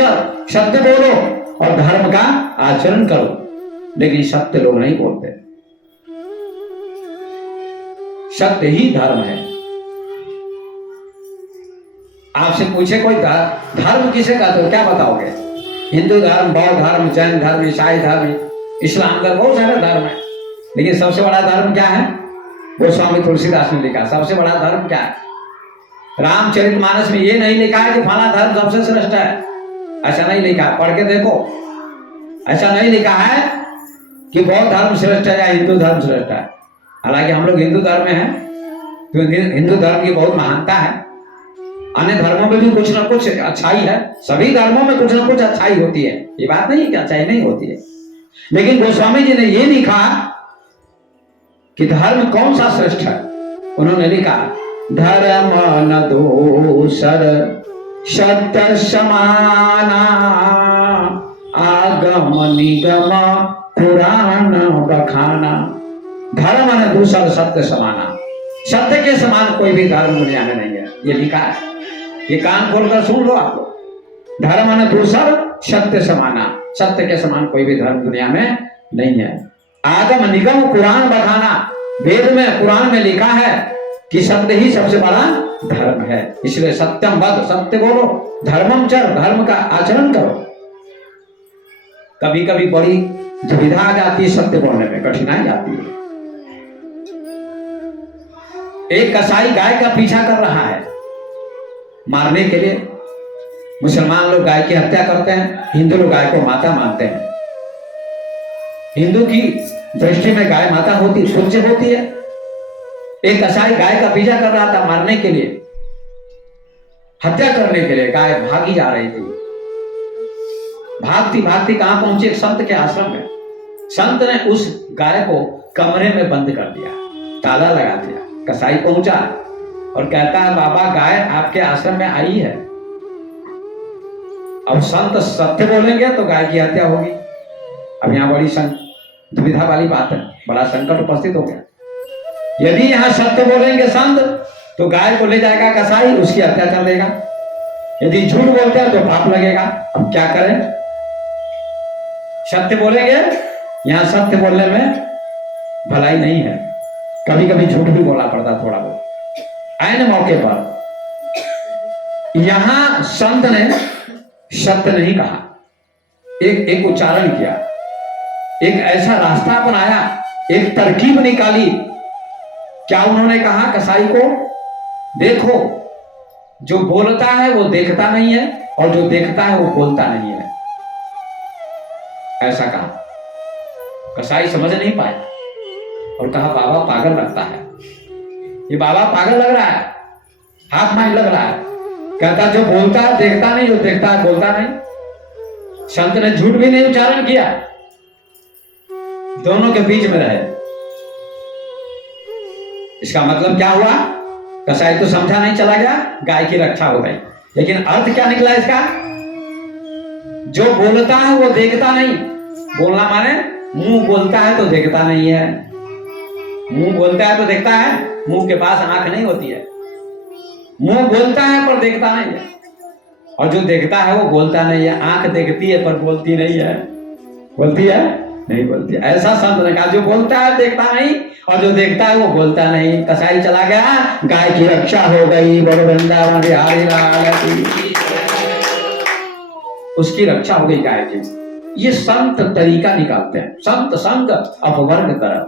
सत्य बोलो और धर्म का आचरण करो। लेकिन सत्य लोग नहीं बोलते। सत्य ही धर्म है। आपसे पूछे कोई धर्म किसे कहते हो, क्या बताओगे? हिंदू धर्म, बौद्ध धर्म, जैन धर्म, ईसाई धर्म, इस्लाम धर्म, बहुत सारे धर्म है। लेकिन सबसे बड़ा धर्म क्या है? वो स्वामी तुलसीदास ने लिखा। सबसे बड़ा धर्म क्या है? रामचरितमानस में ये नहीं लिखा है कि फला धर्म सबसे श्रेष्ठ है, ऐसा नहीं लिखा। पढ़ के देखो, ऐसा नहीं लिखा है कि बौद्ध धर्म श्रेष्ठ है या हिंदू धर्म श्रेष्ठ है। हालांकि हम लोग हिंदू धर्म में हैं, तो हिंदू धर्म की बहुत महानता है। अन्य धर्मों में भी कुछ ना कुछ अच्छाई है, सभी धर्मों में कुछ ना कुछ अच्छाई होती है, ये बात नहीं कि अच्छाई नहीं होती है। लेकिन गोस्वामी जी ने ये लिखा कि धर्म कौन सा श्रेष्ठ है। उन्होंने लिखा धर्म न दोसर सत्य समाना, आगम निगम पुराण बखाना। धर्म न दूसर सत्य समाना, सत्य के समान कोई भी धर्म दुनिया में नहीं है, ये लिखा है। ये कान खोलकर सुन लो आप लोग। धर्म न दूसर सत्य समाना, सत्य के समान कोई भी धर्म दुनिया में नहीं है। आगम निगम पुराण बखाना, वेद में पुराण में लिखा है कि सत्य ही सबसे बड़ा धर्म है। इसलिए सत्यम वद, सत्य बोलो, धर्मम चर, धर्म का आचरण करो। कभी कभी बड़ी दुविधा आ जाती है, सत्य बोलने में कठिनाई आती है। एक कसाई गाय का पीछा कर रहा है मारने के लिए। मुसलमान लोग गाय की हत्या करते हैं, हिंदू लोग गाय को माता मानते हैं। हिंदू की दृष्टि में गाय माता होती, पूज्य होती है। एक कसाई गाय का पीछा कर रहा था मारने के लिए, हत्या करने के लिए। गाय भागी जा रही थी, भागती भागती कहां पहुंची? एक संत के आश्रम में। संत ने उस गाय को कमरे में बंद कर दिया, ताला लगा दिया। कसाई पहुंचा और कहता है, बाबा गाय आपके आश्रम में आई है। अब संत सत्य बोलेंगे तो गाय की हत्या होगी। अब यहां बड़ी दुविधा वाली बात है, बड़ा संकट उपस्थित हो गया। यदि यहां सत्य बोलेंगे संत तो गाय को ले जाएगा कसाई, उसकी हत्या कर देगा। यदि झूठ बोलते हैं तो पाप लगेगा। अब क्या करें? सत्य बोलेंगे, यहां सत्य बोलने में भलाई नहीं है, कभी कभी झूठ भी बोलना पड़ता थोड़ा बहुत ऐन मौके पर। यहां संत ने सत्य नहीं कहा, एक उच्चारण किया, एक ऐसा रास्ता अपनाया, एक तरकीब निकाली। क्या उन्होंने कहा कसाई को? देखो, जो बोलता है वो देखता नहीं है और जो देखता है वो बोलता नहीं है, ऐसा कहा। कसाई समझ नहीं पाया और कहा बाबा पागल लगता है, ये बाबा पागल लग रहा है, हाथ माइंड लग रहा है। कहता जो बोलता है देखता नहीं, जो देखता है बोलता नहीं। संत ने झूठ भी नहीं उच्चारण किया, दोनों के बीच में रहे। इसका मतलब क्या हुआ? कसाई तो समझा नहीं, चला गया, गाय की रक्षा हो गई। लेकिन अर्थ क्या निकला इसका? जो बोलता है वो देखता नहीं। बोलना माने मुंह बोलता है तो देखता नहीं है, मुंह बोलता है तो देखता है। मुंह के पास आंख नहीं होती है, मुंह बोलता है पर देखता नहीं है। और जो देखता है वो बोलता नहीं है। आंख देखती है पर बोलती नहीं है। बोलती है? नहीं बोलती। ऐसा संत ने कहा जो बोलता है देखता नहीं और जो देखता है वो बोलता नहीं। कसाई चला गया, गाय की रक्षा हो गई। बोलो वृंदावन बिहारी लाल की, उसकी रक्षा हो गई गाय की। ये संत तरीका निकालते हैं। संत संग अपवर्ग करो,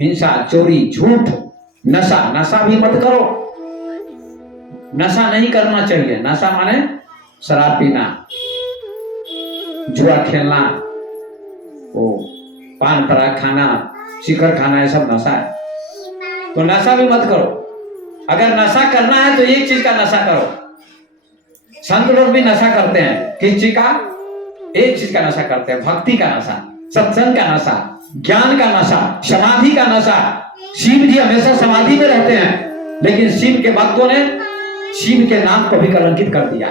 हिंसा, चोरी, झूठ, नशा। नशा भी मत करो, नशा नहीं करना चाहिए। नशा माने शराब पीना, जुआ खेलना, वो पान पराग खाना, शिखर खाना, ये सब नशा है। तो नशा भी मत करो। अगर नशा करना है तो एक चीज का नशा करो। संत लोग भी नशा करते हैं, किस चीज का? एक चीज का नशा करते हैं, भक्ति का नशा, सत्संग का नशा, ज्ञान का नशा, समाधि का नशा। शिव जी हमेशा समाधि में रहते हैं, लेकिन शिव के भक्तों ने शिव के नाम को भी कलंकित कर दिया।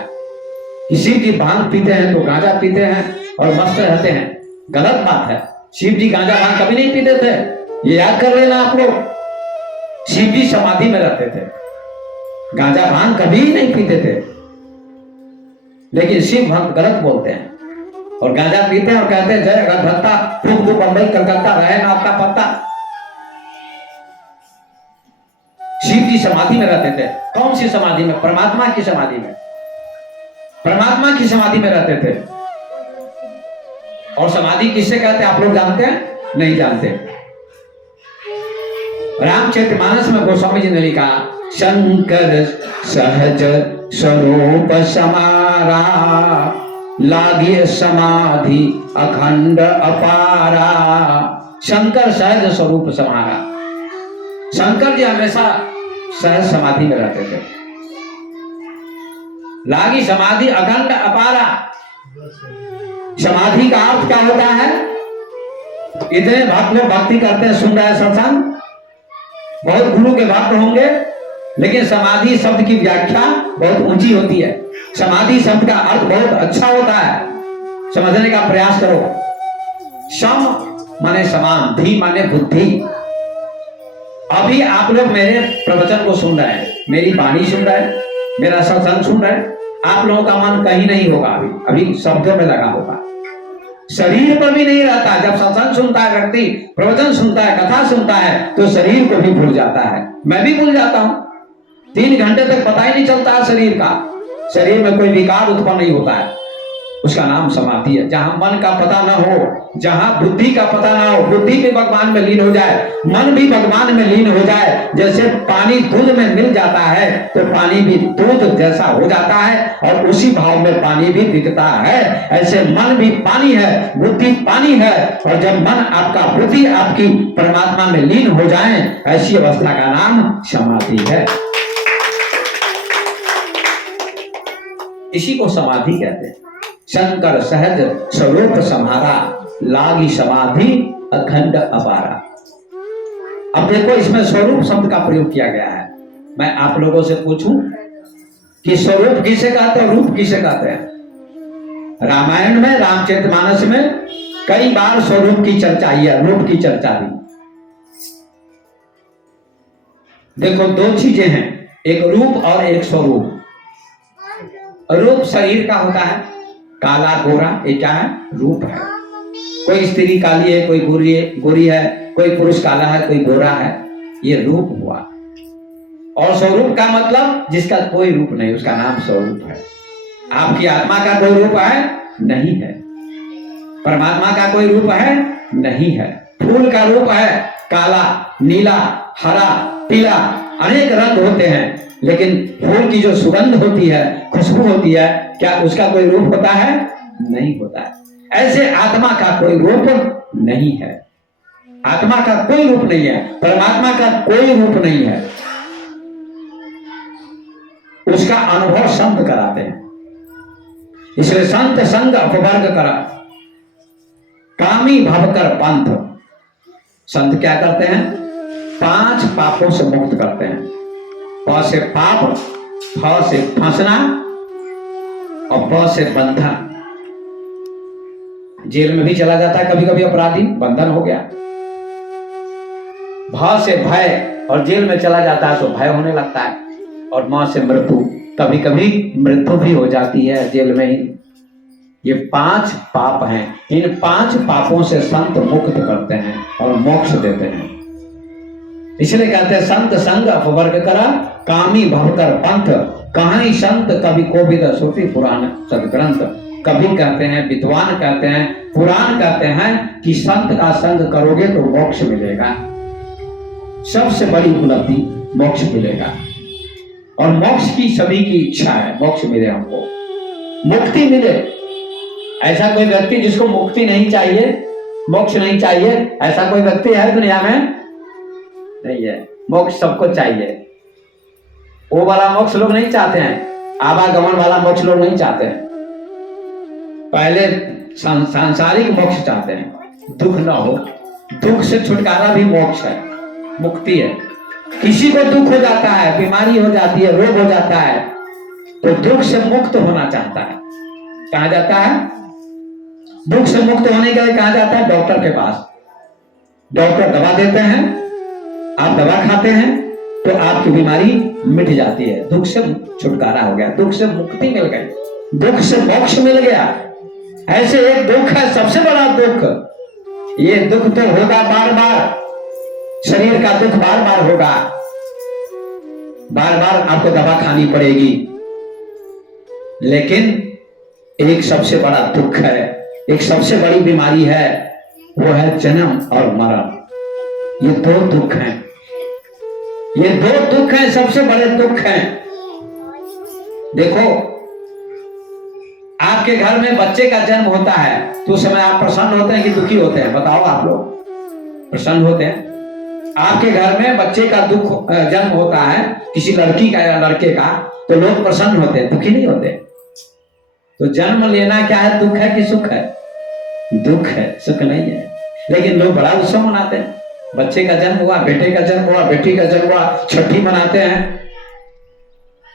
शिव जी भांग पीते हैं तो गांजा पीते हैं और मस्त रहते हैं, गलत बात है। शिव जी गांजा भांग कभी नहीं पीते थे, ये याद कर लेना आप लोग। शिव जी समाधि में रहते थे, गांजा भांग कभी नहीं पीते थे। लेकिन शिव भक्त गलत बोलते हैं और गांजा पीते हैं और कहते हैं जय गणभत्ता, फूक दो बंबई कलकत्ता, रहे ना आपका पत्ता। शिव जी समाधि में रहते थे। कौन सी समाधि में? परमात्मा की समाधि में, परमात्मा की समाधि में रहते थे। और समाधि किससे कहते हैं आप लोग जानते हैं? नहीं जानते। रामचरितमानस में गोस्वामी जी ने लिखा, शंकर सहज स्वरूप समारा, लागे समाधि अखंड अपारा। शंकर सहज स्वरूप समारा। शंकर जी हमेशा सहज समाधि में रहते थे। लागी समाधि अखंड अपारा। समाधि का अर्थ क्या होता है? इतने भक्त लोग भक्ति करते हैं, सुन रहे हैं सत्संग, बहुत गुरु के भक्त होंगे, लेकिन समाधि शब्द की व्याख्या बहुत ऊंची होती है। समाधि शब्द का अर्थ बहुत अच्छा होता है, समझने का प्रयास करो। सम माने समान, धी माने बुद्धि। अभी आप लोग मेरे प्रवचन को सुन रहे हैं, मेरी वाणी सुन रहे हैं, मेरा सत्संग सुन रहे हैं। आप लोगों का मन कहीं नहीं होगा, अभी शब्दों में लगा होगा, शरीर पर भी नहीं रहता। जब सत्संग सुनता है व्यक्ति, प्रवचन सुनता है, कथा सुनता है, तो शरीर को भी भूल जाता है। मैं भी भूल जाता हूं। 3 घंटे तक पता ही नहीं चलता है शरीर का, शरीर में कोई विकार उत्पन्न नहीं होता है। उसका नाम समाधि है। जहां मन का पता ना हो, जहां बुद्धि का पता ना हो, बुद्धि भी भगवान में लीन हो जाए, मन भी भगवान में लीन हो जाए। जैसे पानी दूध में मिल जाता है तो पानी भी दूध जैसा हो जाता है और उसी भाव में पानी भी दिखता है। ऐसे मन भी पानी है, बुद्धि पानी है, और जब मन आपका, बुद्धि आपकी परमात्मा में लीन हो जाए, ऐसी अवस्था का नाम समाधि है। इसी को समाधि कहते हैं। शंकर सहज स्वरूप समारा, लागी समाधि अखंड अपारा। अब देखो इसमें स्वरूप शब्द का प्रयोग किया गया है। मैं आप लोगों से पूछूं कि स्वरूप किसे कहते हैं, रूप किसे कहते हैं? रामायण में, रामचरितमानस में कई बार स्वरूप की चर्चा आई है, रूप की चर्चा भी। देखो दो चीजें हैं, एक रूप और एक स्वरूप। रूप शरीर का होता है, काला गोरा, ये क्या है? रूप है। कोई स्त्री काली है, कोई गोरी है, कोई पुरुष काला है, कोई गोरा है, ये रूप हुआ। और स्वरूप का मतलब जिसका कोई रूप नहीं, उसका नाम स्वरूप है। आपकी आत्मा का कोई रूप है? नहीं है। परमात्मा का कोई रूप है? नहीं है। फूल का रूप है, काला, नीला, हरा, पीला, अनेक रंग होते हैं, लेकिन फूल की जो सुगंध होती है, खुशबू होती है, क्या उसका कोई रूप होता है? नहीं होता है। ऐसे आत्मा का कोई रूप नहीं है। आत्मा का कोई रूप नहीं है, परमात्मा का कोई रूप नहीं है। उसका अनुभव संत कराते हैं। इसलिए संत संग अपवर्ग करा, कामी भवकर पंथ। संत क्या करते हैं? 5 पापों से मुक्त करते हैं। प से पाप, फ से फंसना और ब से बंधन। जेल में भी चला जाता है कभी कभी अपराधी, बंधन हो गया। भ से भय, और जेल में चला जाता है तो भय होने लगता है। और म से मृत्यु, कभी कभी मृत्यु भी हो जाती है जेल में ही। ये 5 पाप हैं। इन 5 पापों से संत मुक्त करते हैं और मोक्ष देते हैं। इसलिए कहते हैं संत संग अपवर्ग करा, कामी भवकर पंथ। कहानी संत कभी कोविद श्रुति पुराण सदग्रंथ। कभी कहते हैं, विद्वान कहते हैं, पुराण कहते हैं कि संत का संग करोगे तो मोक्ष मिलेगा। सबसे बड़ी उपलब्धि मोक्ष मिलेगा, और मोक्ष की सभी की इच्छा है, मोक्ष मिले हमको, मुक्ति मिले। ऐसा कोई व्यक्ति जिसको मुक्ति नहीं चाहिए, मोक्ष नहीं चाहिए, ऐसा कोई व्यक्ति है दुनिया में? नहीं है। मोक्ष सबको चाहिए। वो वाला मोक्ष लोग नहीं चाहते हैं, आवागमन वाला मोक्ष लोग नहीं चाहते हैं। पहले सांसारिक मोक्ष चाहते हैं, दुख ना हो। दुख से छुटकारा भी मोक्ष है, मुक्ति है। किसी को दुख हो जाता है, बीमारी हो जाती है, रोग हो जाता है, तो दुख से मुक्त होना चाहता है। कहा जाता है दुख से मुक्त होने के लिए कहा जाता है डॉक्टर के पास। डॉक्टर दवा देते हैं, आप दवा खाते हैं तो आपकी बीमारी मिट जाती है, दुख से छुटकारा हो गया, दुख से मुक्ति मिल गई, दुख से मोक्ष मिल गया। ऐसे एक दुख है सबसे बड़ा दुख। ये दुख तो होगा बार बार, शरीर का दुख बार बार होगा, बार बार आपको दवा खानी पड़ेगी। लेकिन एक सबसे बड़ा दुख है, एक सबसे बड़ी बीमारी है, वो है जन्म और मरण। ये 2 दुख हैं, ये 2 दुख हैं, सबसे बड़े दुख हैं। देखो आपके घर में बच्चे का जन्म होता है तो उस समय आप प्रसन्न होते हैं कि दुखी होते हैं? बताओ आप लोग। प्रसन्न होते हैं। आपके घर में बच्चे का दुख जन्म होता है, किसी लड़की का या लड़के का, तो लोग प्रसन्न होते हैं, दुखी नहीं होते। तो जन्म लेना क्या है, दुख है कि सुख है? दुख है, सुख नहीं है। लेकिन लोग बड़ा उत्सव मनाते हैं। बच्चे का जन्म हुआ, बेटे का जन्म हुआ, बेटी का जन्म हुआ, छठी मनाते हैं,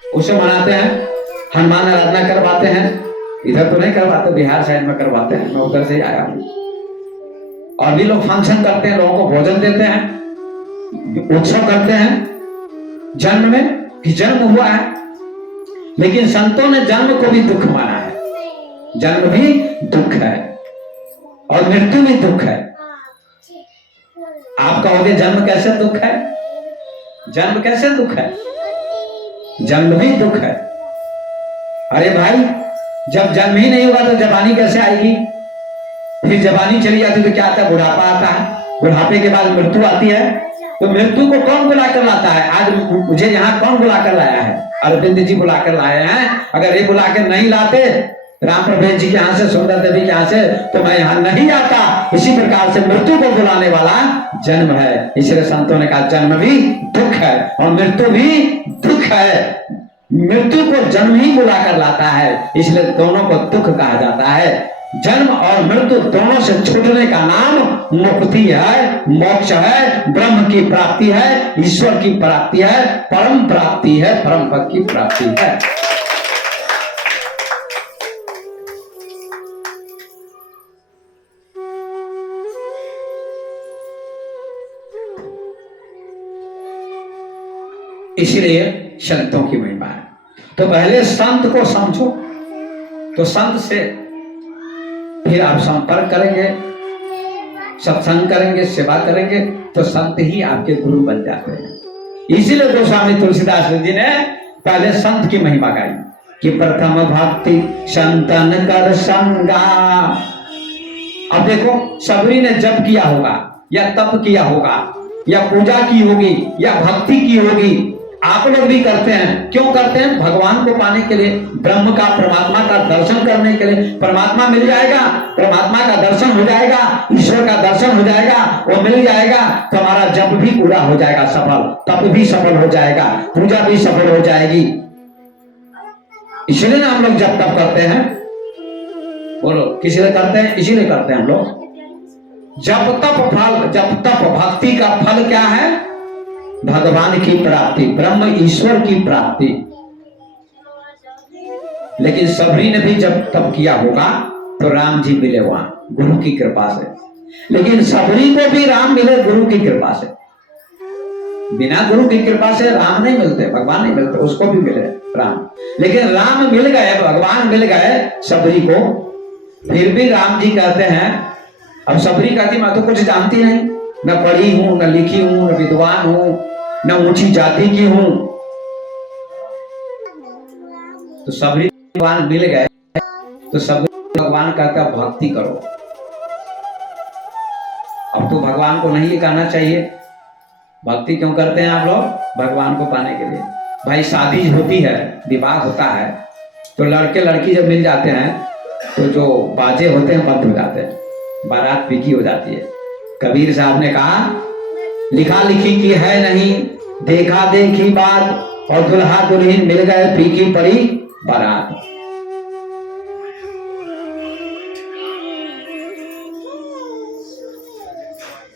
उत्सव मनाते हैं, हनुमान आराधना करवाते हैं। इधर तो नहीं करवाते, बिहार साइड में करवाते हैं, मैं उधर से आया हूं। और भी लोग फंक्शन करते हैं, लोगों को भोजन देते हैं, उत्सव करते हैं जन्म में कि जन्म हुआ है। लेकिन संतों ने जन्म को भी दुख माना है। जन्म भी दुख है और मृत्यु भी दुख है। आप कहोगे जन्म कैसे दुख है? जन्म कैसे दुख है? जन्म भी दुख है। अरे भाई, जब जन्म ही नहीं होगा तो जवानी कैसे आएगी? फिर जवानी चली जाती तो क्या आता है? बुढ़ापा आता है। बुढ़ापे के बाद मृत्यु आती है। तो मृत्यु को कौन बुला कर लाता है? आज मुझे यहाँ कौन बुला कर लाया है? अरविंद जी बुला कर लाए हैं। अगर ये बुला कर नहीं लाते राम प्रवेश जी के यहाँ से, सुंदर देवी के यहाँ से, तो मैं यहाँ नहीं आता। इसी प्रकार से मृत्यु को बुलाने वाला जन्म है। इसलिए संतों ने कहा जन्म भी दुख है और मृत्यु भी दुख है। मृत्यु को जन्म ही बुला कर लाता है, इसलिए दोनों को दुख कहा जाता है। जन्म और मृत्यु दोनों से छूटने का नाम मुक्ति है, मोक्ष है, ब्रह्म की प्राप्ति है, ईश्वर की प्राप्ति है, परम प्राप्ति है, परम पद की प्राप्ति है। इसलिए संतों की महिमा है। तो पहले संत को समझो, तो संत से फिर आप संपर्क करेंगे, सत्संग करेंगे, सेवा करेंगे, तो संत ही आपके गुरु बन जाते हैं। इसीलिए गोस्वामी तुलसीदास जी ने पहले संत की महिमा गाई कि प्रथम भक्ति संतन कर संगा। अब देखो, सबरी ने जप किया होगा या तप किया होगा या पूजा की होगी या भक्ति की होगी। आप लोग भी करते हैं। क्यों करते हैं? भगवान को पाने के लिए, ब्रह्म का, परमात्मा का दर्शन करने के लिए। परमात्मा मिल जाएगा, परमात्मा का दर्शन हो जाएगा, ईश्वर का दर्शन हो जाएगा, वो मिल जाएगा तो हमारा जप भी पूरा हो जाएगा सफल, तप भी सफल हो जाएगा, पूजा भी सफल हो जाएगी। इसलिए ना हम लोग जब तप करते हैं। बोलो, किसी लिए करते हैं? इसीलिए करते हैं हम लोग। जब तप फल, जब तप भक्ति का फल क्या है? भगवान की प्राप्ति, ब्रह्म ईश्वर की प्राप्ति। लेकिन सबरी ने भी जब तप किया होगा तो राम जी मिले वहां गुरु की कृपा से। लेकिन सबरी को भी राम मिले गुरु की कृपा से। बिना गुरु की कृपा से राम नहीं मिलते, भगवान नहीं मिलते, उसको भी मिले राम। लेकिन राम मिल गए, भगवान मिल गए सबरी को। फिर भी राम जी कहते हैं, अब सबरी कहती मैं तो कुछ जानती नहीं, न पढ़ी हूं, न लिखी हूं, न विद्वान हूं, न ऊंची जाति की हूं। तो सबरी भगवान मिल गए तो सबरी भगवान कहता भक्ति करो। अब तो भगवान को नहीं कहना चाहिए। भक्ति क्यों करते हैं आप लोग? भगवान को पाने के लिए। भाई शादी होती है, विवाह होता है, तो लड़के लड़की जब मिल जाते हैं तो जो बाजे होते हैं बंद हो जाते हैं, बारात फीकी हो जाती है। कबीर साहब ने कहा लिखा लिखी की है नहीं, देखा देखी बात, और दुल्हा दुल्हन मिल गए फीकी पड़ी बारात।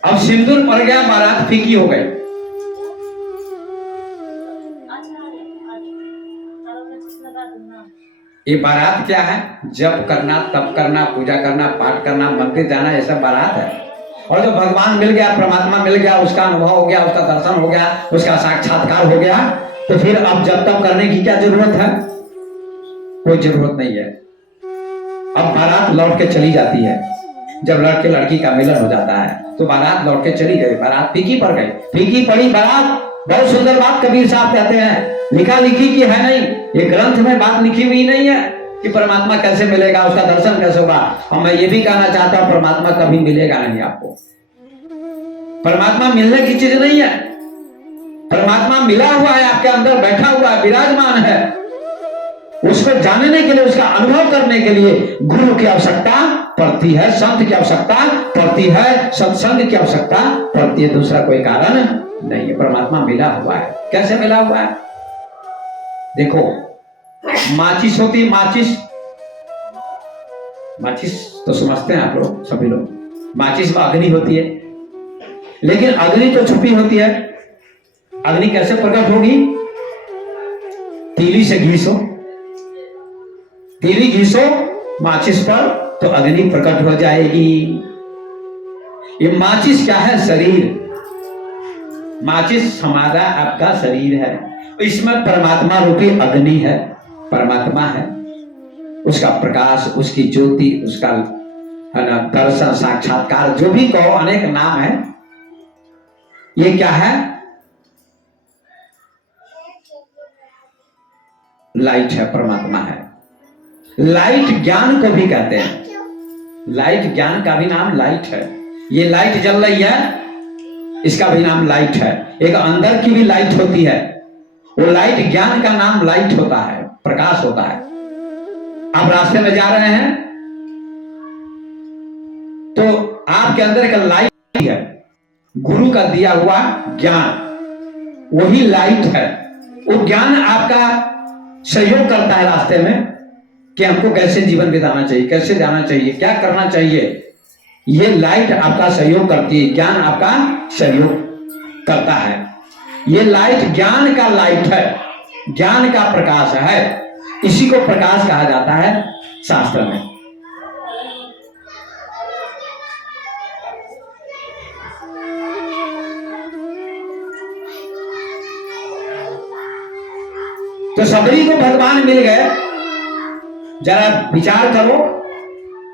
अब सिंदूर पड़ गया, बारात फीकी हो गई। ये बारात क्या है? जप करना, तप करना, पूजा करना, पाठ करना, मंदिर जाना, ये सब बारात है। और जो भगवान मिल गया, परमात्मा मिल गया, उसका अनुभव हो गया, उसका दर्शन हो गया, उसका साक्षात्कार हो गया, तो फिर अब जप तप करने की क्या जरूरत है? कोई जरूरत नहीं है। अब बारात लौट के चली जाती है। जब लड़के लड़की का मिलन हो जाता है तो बारात लौट के चली गई, बारात फीकी पड़ गई, फीकी पड़ी बारात। बहुत सुंदर बात कबीर साहब कहते हैं, लिखा लिखी की है नहीं, ये ग्रंथ में बात लिखी हुई नहीं है कि परमात्मा कैसे मिलेगा, उसका दर्शन कैसे होगा। और मैं ये भी कहना चाहता हूं, परमात्मा कभी मिलेगा नहीं आपको। परमात्मा मिलने की चीज नहीं है। परमात्मा मिला हुआ है, आपके अंदर बैठा हुआ है, विराजमान है। उसको जानने के लिए, उसका अनुभव करने के लिए गुरु की आवश्यकता पड़ती है, संत की आवश्यकता पड़ती है, सत्संग की आवश्यकता पड़ती है। दूसरा कोई कारण नहीं है। परमात्मा मिला हुआ है। कैसे मिला हुआ है? देखो, माचिस होती, माचिस, माचिस तो समझते हैं आप लोग, सभी लोग। माचिस में अग्नि होती है, लेकिन अग्नि तो छुपी होती है। अग्नि कैसे प्रकट होगी? तीली से घीसो, तीली घीसो माचिस पर तो अग्नि प्रकट हो जाएगी। ये माचिस क्या है? शरीर। माचिस हमारा आपका शरीर है, इसमें परमात्मा रूपी अग्नि है, परमात्मा है। उसका प्रकाश, उसकी ज्योति, उसका है ना दर्शन, साक्षात्कार, जो भी कहो, अनेक नाम है। ये क्या है? लाइट है, परमात्मा है। लाइट ज्ञान को भी कहते हैं। लाइट, ज्ञान का भी नाम लाइट है। ये लाइट जल रही है, इसका भी नाम लाइट है। एक अंदर की भी लाइट होती है, वो लाइट, ज्ञान का नाम लाइट होता है, प्रकाश होता है। आप रास्ते में जा रहे हैं तो आपके अंदर का लाइट है, गुरु का दिया हुआ ज्ञान, वही लाइट है। वो ज्ञान आपका सहयोग करता है रास्ते में कि हमको कैसे जीवन बिताना चाहिए, कैसे जाना चाहिए, क्या करना चाहिए। ये लाइट आपका सहयोग करती है, ज्ञान आपका सहयोग करता है। ये लाइट ज्ञान का लाइट है, ज्ञान का प्रकाश है। इसी को प्रकाश कहा जाता है शास्त्र में। तो सबरी को भगवान मिल गए। जरा विचार करो,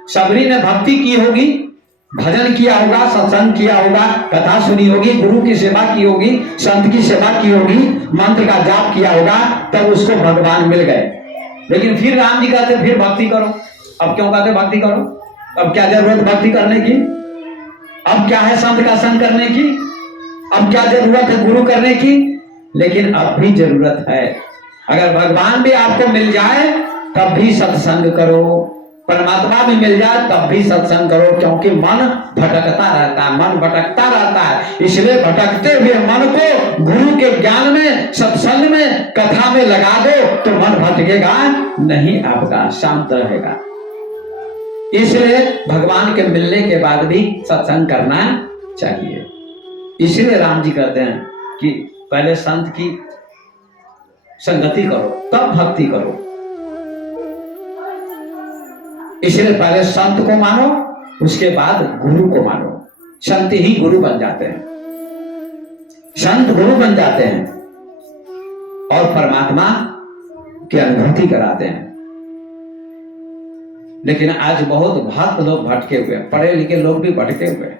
सबरी ने भक्ति की होगी, भजन किया होगा, सत्संग किया होगा, कथा सुनी होगी, गुरु की सेवा की होगी, संत की सेवा की होगी, मंत्र का जाप किया होगा, तब उसको भगवान मिल गए। लेकिन फिर राम जी कहते फिर भक्ति करो। अब क्यों कहते भक्ति करो? अब क्या जरूरत भक्ति करने की? अब क्या है संत का संग करने की? अब क्या जरूरत है गुरु करने की? लेकिन अब भी जरूरत है। अगर भगवान भी आपको मिल जाए तब भी सत्संग करो, परमात्मा भी मिल जाए तब भी सत्संग करो, क्योंकि मन भटकता रहता है, मन भटकता रहता है। इसलिए भटकते हुए मन को गुरु के ज्ञान में, सत्संग में, कथा में लगा दो तो मन भटकेगा नहीं, आपका शांत रहेगा। इसलिए भगवान के मिलने के बाद भी सत्संग करना चाहिए। इसलिए राम जी कहते हैं कि पहले संत की संगति करो तब भक्ति करो। इसलिए पहले संत को मानो, उसके बाद गुरु को मानो। संत ही गुरु बन जाते हैं, संत गुरु बन जाते हैं और परमात्मा की अनुभूति कराते हैं। लेकिन आज बहुत भक्त लोग भटके हुए, पढ़े लिखे लोग भी भटके हुए।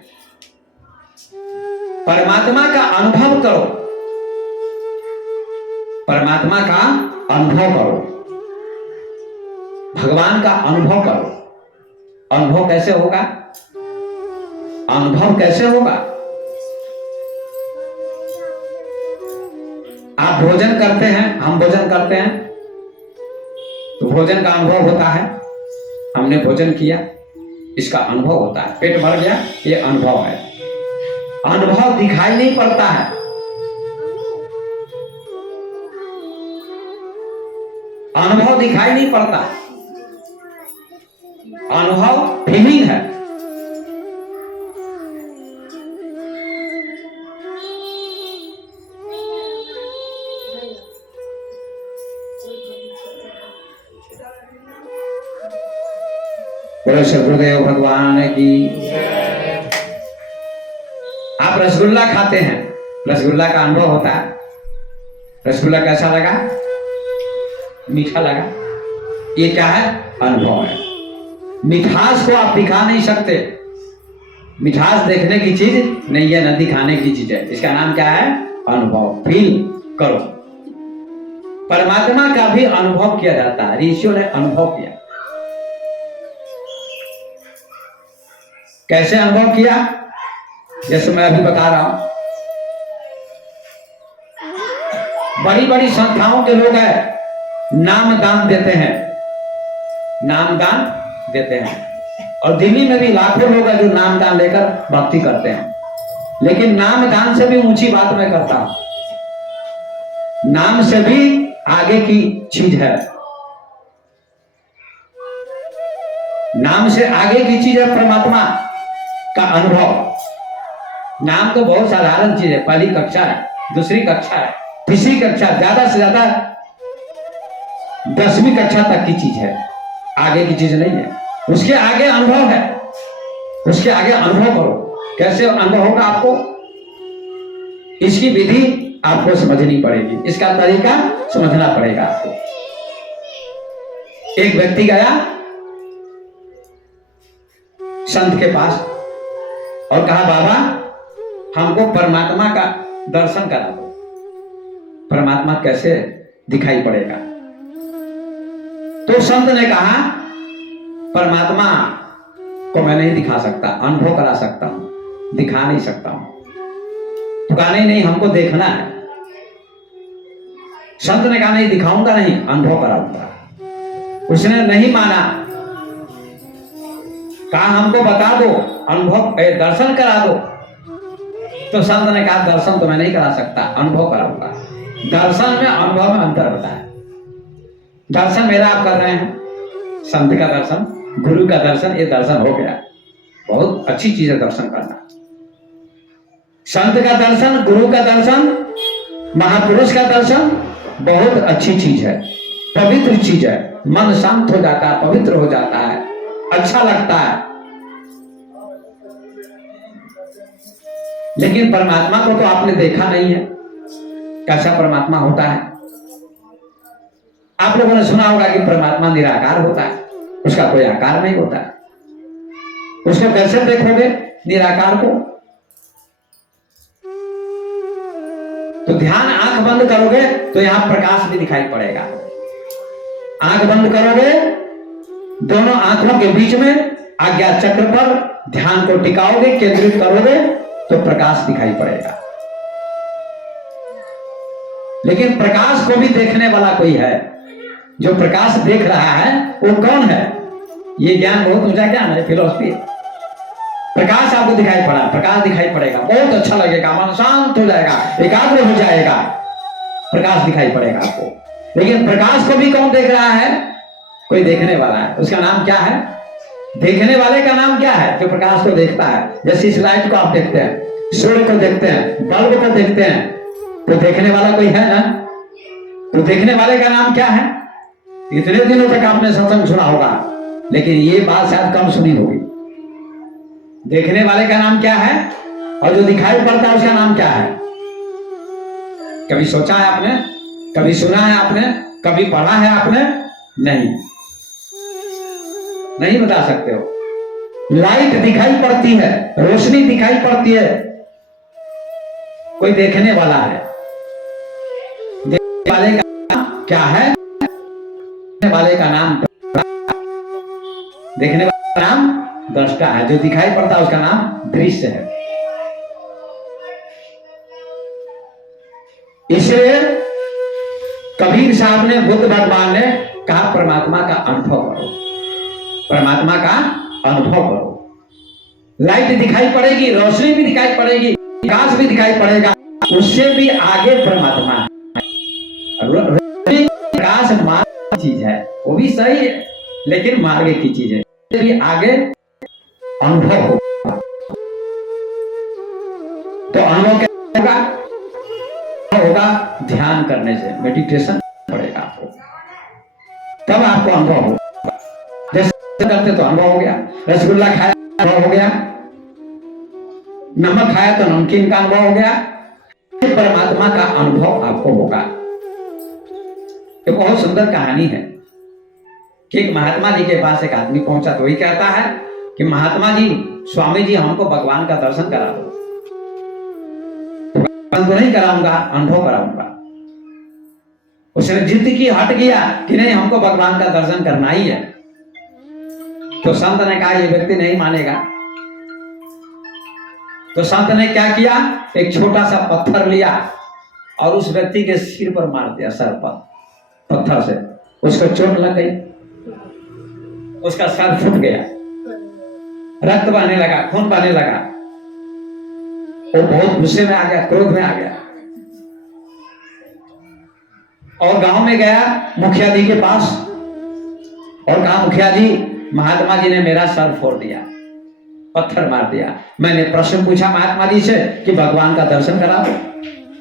परमात्मा का अनुभव करो, परमात्मा का अनुभव करो, भगवान का अनुभव करो। अनुभव कैसे होगा? अनुभव कैसे होगा? आप भोजन करते हैं, हम भोजन करते हैं, तो भोजन का अनुभव होता है। हमने भोजन किया, इसका अनुभव होता है। पेट भर गया, ये अनुभव है। अनुभव दिखाई नहीं पड़ता है। अनुभव दिखाई नहीं पड़ता, अनुभव फीलिंग है। बोले गुरुदेव भगवान की। आप रसगुल्ला खाते हैं, रसगुल्ला का अनुभव होता है। रसगुल्ला कैसा लगा? मीठा लगा। ये क्या है? अनुभव है। मिठास को आप दिखा नहीं सकते, मिठास देखने की चीज नहीं है, न दिखाने की चीज है। इसका नाम क्या है? अनुभव। फील करो। परमात्मा का भी अनुभव किया जाता है, ऋषियों ने अनुभव किया। कैसे अनुभव किया? जैसे मैं अभी बता रहा हूं, बड़ी बड़ी संस्थाओं के लोग हैं, नाम दान देते हैं, नाम दान देते हैं। और दिल्ली में भी लाखों लोग हैं जो नाम दान लेकर भक्ति करते हैं। लेकिन नाम दान से भी ऊंची बात मैं करता हूं, नाम से भी आगे की चीज है। नाम से आगे की चीज है परमात्मा का अनुभव। नाम तो बहुत साधारण चीज है, पहली कक्षा है, दूसरी कक्षा है, तीसरी कक्षा, ज्यादा से ज्यादा 10वीं कक्षा तक की चीज है, आगे की चीज नहीं है। उसके आगे अनुभव है, उसके आगे अनुभव करो। कैसे अनुभव होगा आपको? इसकी विधि आपको समझनी पड़ेगी, इसका तरीका समझना पड़ेगा आपको। एक व्यक्ति गया संत के पास और कहा, बाबा हमको परमात्मा का दर्शन करा दो। परमात्मा कैसे दिखाई पड़ेगा? तो संत ने कहा परमात्मा को मैं नहीं दिखा सकता, अनुभव करा सकता हूं, दिखा नहीं सकता हूं। तो कहा नहीं, हमको देखना है। संत ने कहा नहीं, दिखाऊंगा नहीं, अनुभव कराऊंगा। उसने नहीं माना, कहा हमको बता दो, अनुभव दर्शन करा दो। तो संत ने कहा दर्शन तो मैं नहीं करा सकता, अनुभव कराऊंगा। दर्शन में अनुभव में अंतर होता है। दर्शन मेरा आप कर रहे हैं, संत का दर्शन, गुरु का दर्शन, ये दर्शन हो गया, बहुत अच्छी चीज है दर्शन करना। संत का दर्शन, गुरु का दर्शन, महापुरुष का दर्शन बहुत अच्छी चीज है, पवित्र चीज है। मन शांत हो जाता है, पवित्र हो जाता है, अच्छा लगता है। लेकिन परमात्मा को तो आपने देखा नहीं है, कैसा परमात्मा होता है। आप लोगों ने सुना होगा कि परमात्मा निराकार होता है, उसका कोई आकार नहीं होता है। उसको कैसे देखोगे निराकार को? तो ध्यान, आंख बंद करोगे तो यहां प्रकाश भी दिखाई पड़ेगा। आंख बंद करोगे, दोनों आंखों के बीच में आज्ञा चक्र पर ध्यान को टिकाओगे, केंद्रित करोगे तो प्रकाश दिखाई पड़ेगा। लेकिन प्रकाश को भी देखने वाला कोई है। जो प्रकाश देख रहा है वो कौन है? ये ज्ञान बहुत ऊंचा ज्ञान है, फिलॉसफी। प्रकाश आपको दिखाई पड़ा, प्रकाश दिखाई पड़ेगा, बहुत अच्छा लगेगा, मन शांत हो जाएगा, एकाग्र हो जाएगा, प्रकाश दिखाई पड़ेगा आपको। लेकिन प्रकाश को भी कौन देख रहा है? कोई देखने वाला है। उसका नाम क्या है? देखने वाले का नाम क्या है? जो प्रकाश को देखता है। जैसे इस लाइट को आप देखते हैं, सूर्य को देखते हैं, बल्ब को देखते हैं, तो देखने वाला कोई है ना? तो देखने वाले का नाम क्या है? इतने दिनों तक आपने सत्संग सुना होगा, लेकिन ये बात शायद कम सुनी होगी। देखने वाले का नाम क्या है? और जो दिखाई पड़ता है उसका नाम क्या है? कभी सोचा है आपने? कभी सुना है आपने? कभी पढ़ा है आपने? नहीं बता सकते हो। लाइट दिखाई पड़ती है, रोशनी दिखाई पड़ती है, कोई देखने वाला है। देखने वाले का नाम क्या है? देखने वाले का नाम, देखने वाले का नाम दृष्टा है। जो दिखाई पड़ता है उसका नाम दृश्य है। इसलिए कबीर साहब ने, बुद्ध भगवान ने कहा परमात्मा का अनुभव करो, परमात्मा का अनुभव करो। लाइट दिखाई पड़ेगी, रोशनी भी दिखाई पड़ेगी, प्रकाश भी दिखाई पड़ेगा, उससे भी आगे परमात्मा है। प्रकाश मार्ग की चीज है, वो भी सही है, लेकिन मार्ग की चीज है। उससे भी आगे अनुभव होगा। तो अनुभव क्या होगा? होगा ध्यान करने से, मेडिटेशन पड़ेगा आपको, तब आपको अनुभव होगा। जैसे करते तो अनुभव हो गया, रसगुल्ला खाया अनुभव हो गया, नमक खाया तो नमकीन का अनुभव हो गया। परमात्मा का अनुभव आपको होगा। एक बहुत सुंदर कहानी है कि एक महात्मा जी के पास एक आदमी पहुंचा, तो वही कहता है कि महात्मा जी, स्वामी जी हमको भगवान का दर्शन करा दो। तो नहीं कराऊंगा, अनुभव कराऊंगा। उसने जिद की, हट गया कि नहीं हमको भगवान का दर्शन करना ही है। तो संत ने कहा ये व्यक्ति नहीं मानेगा। तो संत ने क्या किया? एक छोटा सा पत्थर लिया और उस व्यक्ति के सिर पर मार दिया, सर पर पत्थर से। उसको चोट लग गई, उसका सर फूट गया, रक्त बहने लगा, खून बहने लगा। वो बहुत गुस्से में आ गया, क्रोध में आ गया और गांव में गया मुखिया जी के पास और कहा मुखिया जी, महात्मा जी ने मेरा सर फोड़ दिया, पत्थर मार दिया। मैंने प्रश्न पूछा महात्मा जी से कि भगवान का दर्शन करा दो,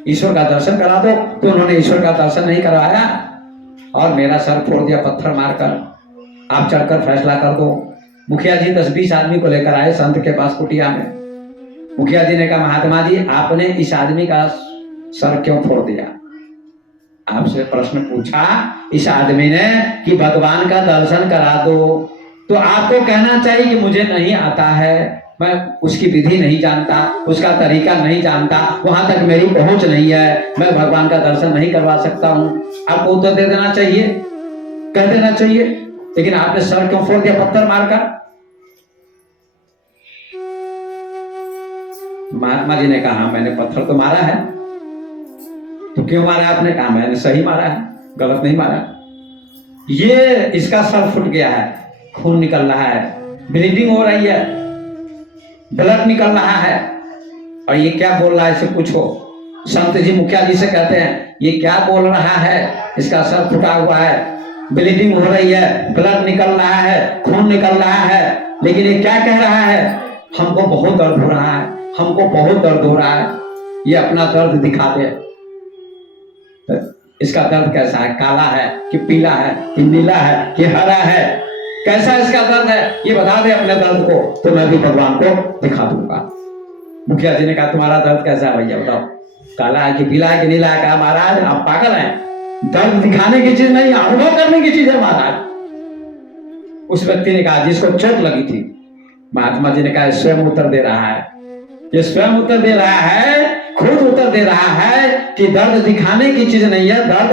ईश्वर का दर्शन करा दो, तो उन्होंने ईश्वर का दर्शन नहीं करवाया और मेरा सर फोड़ दिया पत्थर मारकर। आप चढ़कर फैसला कर दो। मुखिया जी 10-20 आदमी को लेकर आए संत के पास कुटिया में। मुखिया जी ने कहा महात्मा जी, आपने इस आदमी का सर क्यों फोड़ दिया? आपसे प्रश्न पूछा इस आदमी ने कि भगवान का दर्शन करा दो, तो आपको कहना चाहिए कि मुझे नहीं आता है, मैं उसकी विधि नहीं जानता, उसका तरीका नहीं जानता, वहां तक मेरी पहुंच नहीं है, मैं भगवान का दर्शन नहीं करवा सकता हूं। आपको उत्तर दे देना चाहिए कह देना चाहिए, लेकिन आपने सर क्यों फोड़ दिया पत्थर मारकर? महात्मा जी ने कहा मैंने पत्थर तो मारा है। तो क्यों मारा आपने? कहा मैंने सही मारा है, गलत नहीं मारा। ये इसका सर फूट गया है, खून निकल रहा है, ब्लीडिंग हो रही है, ब्लड निकल रहा है, और ये क्या बोल रहा है इसे पूछो। संत जी मुखिया जी से कहते हैं ये क्या बोल रहा है, इसका सर फूटा हुआ है, ब्लीडिंग हो रही है, ब्लड निकल रहा है, खून निकल रहा है, लेकिन ये क्या कह रहा है? हमको बहुत दर्द हो रहा है, हमको बहुत दर्द हो रहा है, ये अपना दर्द दिखा दे। तो इसका दर्द कैसा है? काला है कि पीला है कि नीला है कि हरा है? कैसा इसका दर्द है ये बता दे अपने दर्द को, तो मैं भी भगवान को दिखा दूंगा। मुखिया जी ने कहा तुम्हारा दर्द कैसा है भैया बताओ, काला है कि पीला है कि नीला है? कहा महाराज आप पागल हैं, दर्द दिखाने की चीज नहीं, अनुभव करने की चीज है महाराज। उस व्यक्ति ने कहा जिसको चोट लगी थी, महात्मा जी ने कहा स्वयं उत्तर दे रहा है, ये स्वयं उत्तर दे रहा है, खुद उत्तर दे रहा है कि दर्द दिखाने की चीज नहीं है, दर्द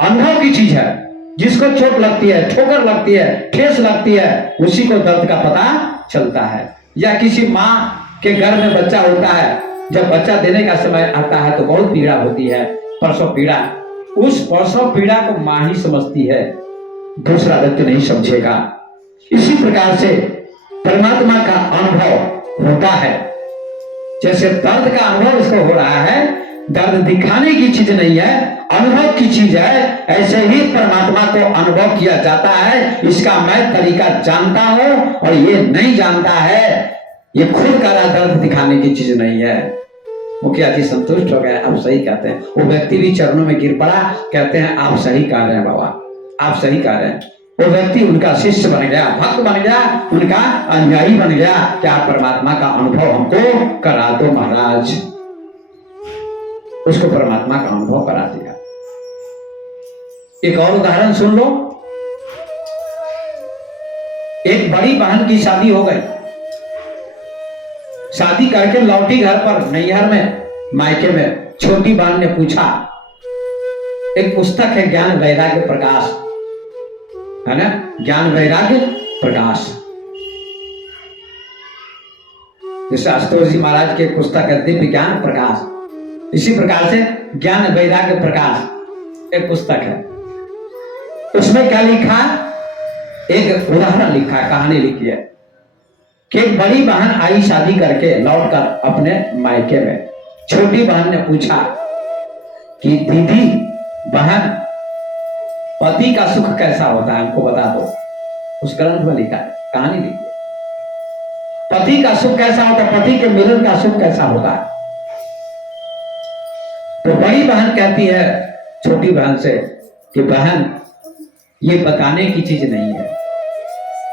अनुभव की चीज है। जिसको चोट लगती है, ठोकर लगती है, ठेस लगती है, उसी को दर्द का पता चलता है। या किसी माँ के घर में बच्चा होता है, जब बच्चा देने का समय आता है तो बहुत पीड़ा होती है, प्रसव पीड़ा। उस प्रसव पीड़ा को माँ ही समझती है, दूसरा व्यक्ति नहीं समझेगा। इसी प्रकार से परमात्मा का अनुभव होता है। जैसे दर्द का अनुभव इसको हो रहा है, दर्द दिखाने की चीज नहीं है, अनुभव की चीज है, ऐसे ही परमात्मा को अनुभव किया जाता है। इसका मैं तरीका जानता हूं और ये नहीं जानता है, ये खुद का दर्द दिखाने की चीज नहीं है। मुखिया जी संतुष्ट हो गए, आप सही कहते हैं। वो व्यक्ति भी चरणों में गिर पड़ा, कहते हैं आप सही कह रहे हैं बाबा, आप सही कह रहे हैं। वो व्यक्ति उनका शिष्य बन गया, भक्त बन गया, उनका अनुयायी बन गया। क्या परमात्मा का अनुभव हमको करा दो महाराज। उसको परमात्मा का अनुभव करा दिया। एक और उदाहरण सुन लो। एक बड़ी बहन की शादी हो गई, शादी करके लौटी घर पर, नैहर में, मायके में। छोटी बहन ने पूछा, एक पुस्तक है ज्ञान वैराग्य प्रकाश, है ना, ज्ञान वैराग्य प्रकाश। जैसे आशुतोष जी महाराज के पुस्तक है दिव्य ज्ञान प्रकाश, इसी प्रकार से ज्ञान वैराग्य प्रकाश एक पुस्तक है। उसमें क्या लिखा? एक उदाहरण लिखा है, कहानी लिखी है कि एक बड़ी बहन आई शादी करके लौटकर अपने मायके में। छोटी बहन ने पूछा कि दीदी बहन, पति का सुख कैसा होता है हमको बता दो। उस ग्रंथ में लिखा है, कहानी लिखी है, पति का सुख कैसा होता है, पति के मिलन का सुख कैसा होता है। तो बड़ी बहन कहती है छोटी बहन से कि बहन ये बताने की चीज नहीं है,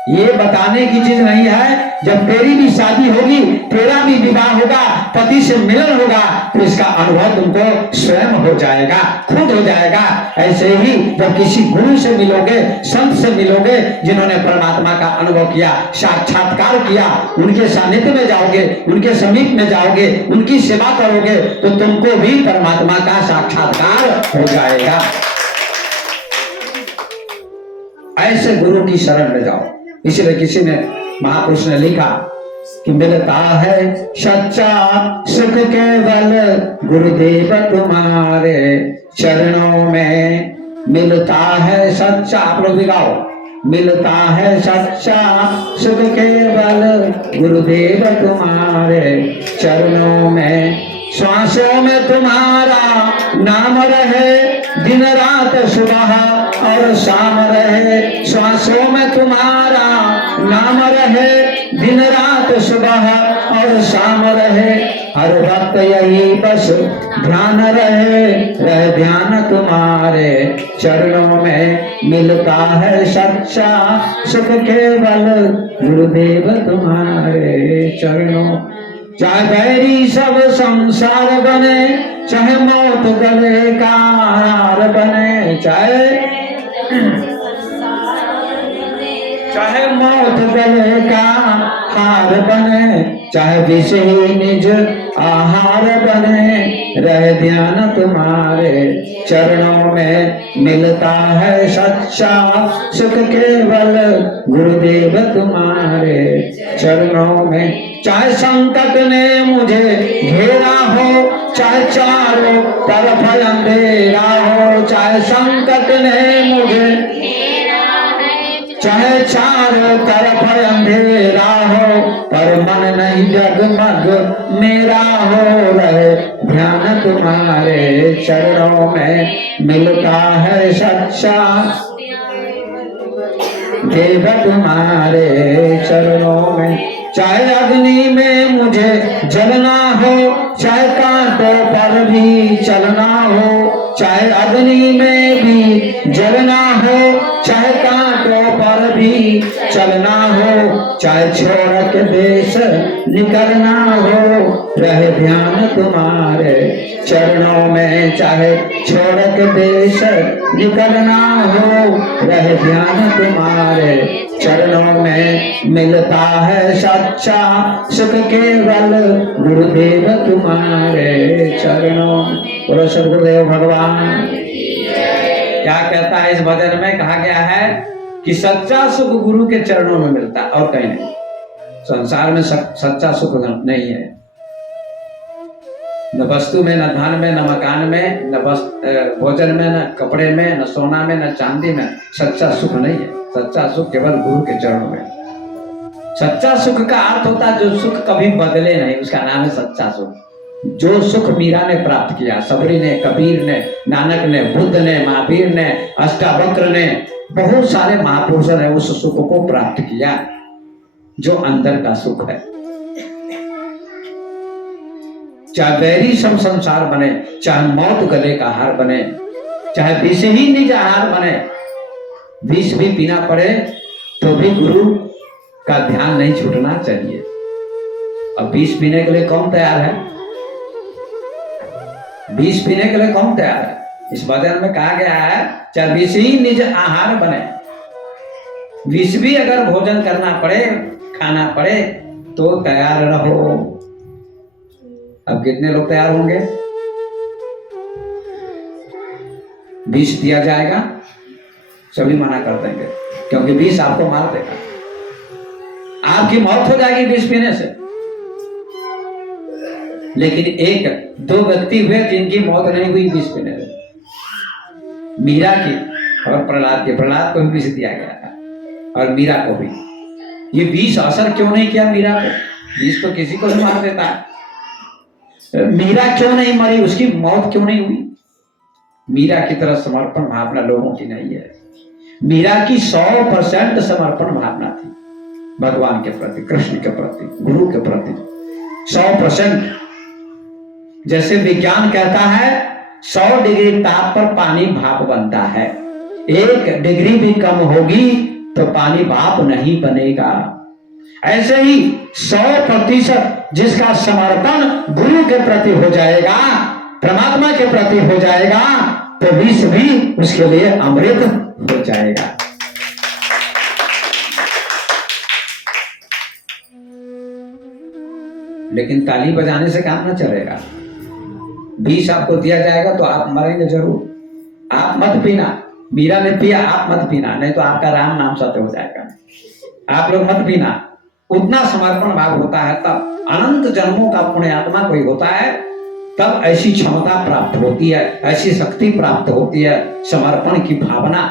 ये बताने की चीज नहीं है। जब तेरी भी शादी होगी, तेरा भी विवाह होगा, पति से मिलन होगा, तो इसका अनुभव तुमको स्वयं हो जाएगा, खुद हो जाएगा। ऐसे ही जब किसी गुरु से मिलोगे, संत से मिलोगे, जिन्होंने परमात्मा का अनुभव किया, साक्षात्कार किया, उनके सानिध्य में जाओगे, उनके समीप में जाओगे, उनकी सेवा करोगे, तो तुमको भी परमात्मा का साक्षात्कार हो जाएगा। ऐसे गुरु की शरण में जाओ। इसलिए किसी ने, महापुरुष ने लिखा कि मिलता है सच्चा सुख केवल गुरुदेव तुम्हारे चरणों में, मिलता है सच्चा, आप लोग भी गाओ, मिलता है सच्चा सुख केवल गुरुदेव तुम्हारे चरणों में। श्वासों में तुम्हारा नाम रहे, दिन रात सुबह और शाम रहे। श्वासों में तुम्हारा नाम रहे, दिन रात सुबह और शाम रहे। हर वक्त यही बस ध्यान रहे, रह ध्यान तुम्हारे चरणों में। मिलता है सच्चा सुख केवल गुरुदेव तुम्हारे चरणों। चाहे बैरी सब संसार बने, चाहे मौत गले का हार बने, चाहे मौत गले का हार बने, चाहे विष ही निज आहार बने, रहे ध्यान तुम्हारे चरणों में मिलता है सच्चा सुख केवल गुरुदेव तुम्हारे चरणों में। चाहे संकट ने मुझे घेरा हो, चाहे चारों तरफ अंधेरा हो, चाहे संकट ने मुझे चाहे चारों तरफ अंधेरा हो, पर मन नहीं जगमग मेरा हो, रहे ध्यान तुम्हारे चरणों में मिलता है सच्चा देव तुम्हारे चरणों में। चाहे अग्नि में मुझे जलना हो, चाहे कांटों पर भी चलना हो, चाहे अग्नि में भी जलना हो, चाहे कांटों पर भी चलना हो, चाहे छोड़ के देश निकलना हो, रहे ध्यान तुम्हारे चरणों में। चाहे छोड़ के देश निकलना हो, रहे ध्यान तुम्हारे चरणों में मिलता है सच्चा सुख केवल गुरुदेव तुम्हारे चरणों में। बोलो सद्गुरुदेव भगवान। क्या कहता है इस भजन में? कहा गया है कि सच्चा सुख गुरु के चरणों में मिलता है और कहीं नहीं। संसार में सच्चा सुख नहीं है, न वस्तु में, न धन में, न मकान में, न भोजन में, न कपड़े में, न सोना में, न चांदी में। सच्चा सुख नहीं है। सच्चा सुख केवल गुरु के चरणों में। सच्चा सुख का अर्थ होता है जो सुख कभी बदले नहीं, उसका नाम है सच्चा सुख। जो सुख मीरा ने प्राप्त किया, सबरी ने, कबीर ने, नानक ने, बुद्ध ने, महावीर ने, अष्टावक्र ने, बहुत सारे महापुरुषों ने उस सुख को प्राप्त किया जो अंदर का सुख है। चाहे वैरी सब संसार बने, चाहे मौत गले का हार बने, चाहे विष ही निज आहार बने, विष भी पीना पड़े तो भी गुरु का ध्यान नहीं छूटना चाहिए। अब विष पीने के लिए कौन तैयार है? विष पीने के लिए कौन तैयार है? इस भजन में कहा गया है चाहे विष ही निज आहार बने, विष भी अगर भोजन करना पड़े, खाना पड़े तो तैयार रहो। अब कितने लोग तैयार होंगे? विष दिया जाएगा, सभी मना कर देंगे क्योंकि विष आपको मार देगा, आपकी मौत हो जाएगी विष पीने से। लेकिन एक दो व्यक्ति हुए जिनकी मौत नहीं हुई विष पीने से, मीरा की और प्रहलाद की। प्रहलाद को भी विष दिया गया था और मीरा को भी। ये विष असर क्यों नहीं किया मीरा को? विष तो किसी को भी मार देता है। मीरा क्यों नहीं मरी? उसकी मौत क्यों नहीं हुई? मीरा की तरह समर्पण भावना लोगों की नहीं है। मीरा की 100% समर्पण भावना थी भगवान के प्रति, कृष्ण के प्रति, गुरु के प्रति। 100%। जैसे विज्ञान कहता है 100 डिग्री ताप पर पानी भाप बनता है, 1 डिग्री भी कम होगी तो पानी भाप नहीं बनेगा। ऐसे ही 100% जिसका समर्पण गुरु के प्रति हो जाएगा, परमात्मा के प्रति हो जाएगा, तो विष भी उसके लिए अमृत हो जाएगा। लेकिन ताली बजाने से काम न चलेगा। विष आपको दिया जाएगा तो आप मरेंगे जरूर। आप मत पीना, मीरा ने पिया, आप मत पीना, नहीं तो आपका राम नाम सत्य हो जाएगा। आप लोग मत पीना। उतना समर्पण भाव होता है तब अनंत जन्मों का पुण्यात्मा कोई होता है, तब ऐसी क्षमता प्राप्त होती है, ऐसी शक्ति प्राप्त होती है। समर्पण की भावना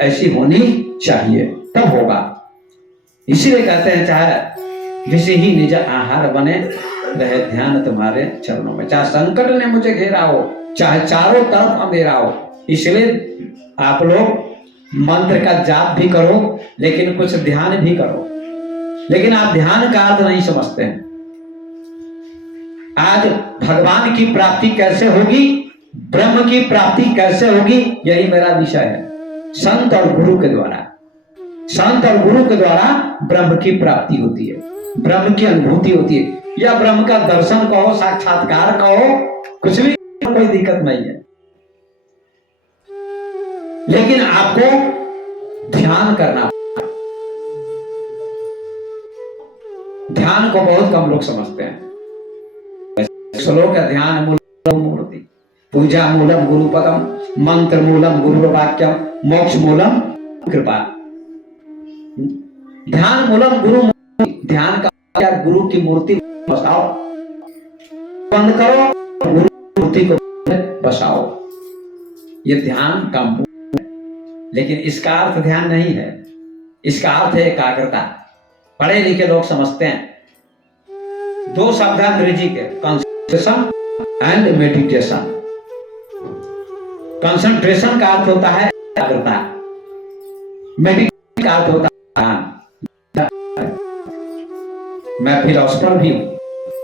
ऐसी होनी चाहिए, तब होगा। इसीलिए कहते हैं चाहे विष ही निज आहार बने, रहे ध्यान तुम्हारे चरणों में। चाहे संकट ने मुझे घेरा हो, चाहे चारों तरफ अंधेरा हो। इसलिए आप लोग मंत्र का जाप भी करो, लेकिन कुछ ध्यान भी करो। लेकिन आप ध्यान का अर्थ नहीं समझते हैं। आज भगवान की प्राप्ति कैसे होगी, ब्रह्म की प्राप्ति कैसे होगी, यही मेरा विषय है। संत और गुरु के द्वारा, संत और गुरु के द्वारा ब्रह्म की प्राप्ति होती है, ब्रह्म की अनुभूति होती है, या ब्रह्म का दर्शन कहो, साक्षात्कार कहो, कुछ भी, कोई दिक्कत नहीं है। लेकिन आपको ध्यान करना, ध्यान को बहुत कम लोग समझते हैं। श्लोक है, ध्यान मूलम मूर्ति, पूजा मूलम गुरुपदम, मंत्र मूलम गुरु वाक्यम, मोक्ष मूलम कृपा। ध्यान मूलम गुरु, ध्यान का गुरु की मूर्ति बसाओ, बंद करो, गुरु मूर्ति को बसाओ, ये ध्यान का मूल है। लेकिन इसका अर्थ ध्यान नहीं है, इसका अर्थ है एकाग्रता। पढ़े लिखे लोग समझते हैं दो शब्द है अंग्रेजी के, कंसंट्रेशन एंड मेडिटेशन। कंसंट्रेशन का अर्थ होता है एकाग्रता, मेडिटेशन का अर्थ होता है ध्यान। मैं फिलोसफर भी हूं,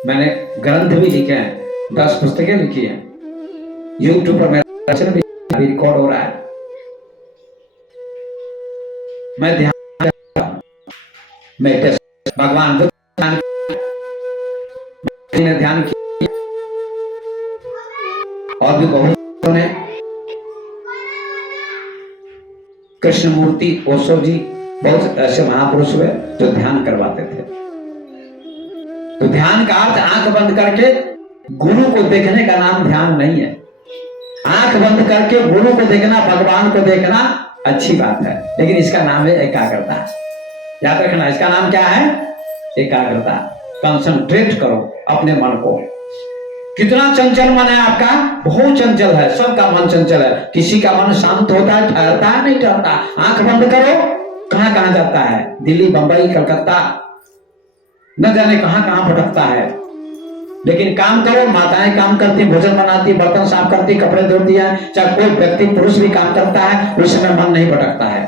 मैंने ग्रंथ भी लिखे हैं, 10 पुस्तकें लिखी हैं, यूट्यूब पर मेरा सेशन भी रिकॉर्ड हो रहा है। मैं ध्यान मेडिटेशन, भगवान बुद्ध ने ध्यान किया और भी बहुत ने, कृष्णमूर्ति, ओशो जी, बहुत ऐसे महापुरुष हुए जो ध्यान करवाते थे। तो ध्यान का अर्थ आंख बंद करके गुरु को देखने का नाम ध्यान नहीं है। आंख बंद करके गुरु को देखना, भगवान को देखना अच्छी बात है, लेकिन इसका नाम है एकाग्रता। याद रखना, इसका नाम क्या है? एकाग्रता। कंसंट्रेट करो अपने मन को। कितना चंचल मन है आपका? बहुत चंचल है, सबका मन चंचल है। किसी का मन शांत होता है, ठहरता है, नहीं ठहरता। आंख बंद करो, कहां कहां जाता है, दिल्ली, बंबई, कलकत्ता, न जाने कहां कहां भटकता है। लेकिन काम करो, माताएं काम करती, भोजन बनाती, बर्तन साफ करती, कपड़े धोती है, चाहे कोई व्यक्ति पुरुष भी काम करता है, उस समय मन नहीं भटकता है,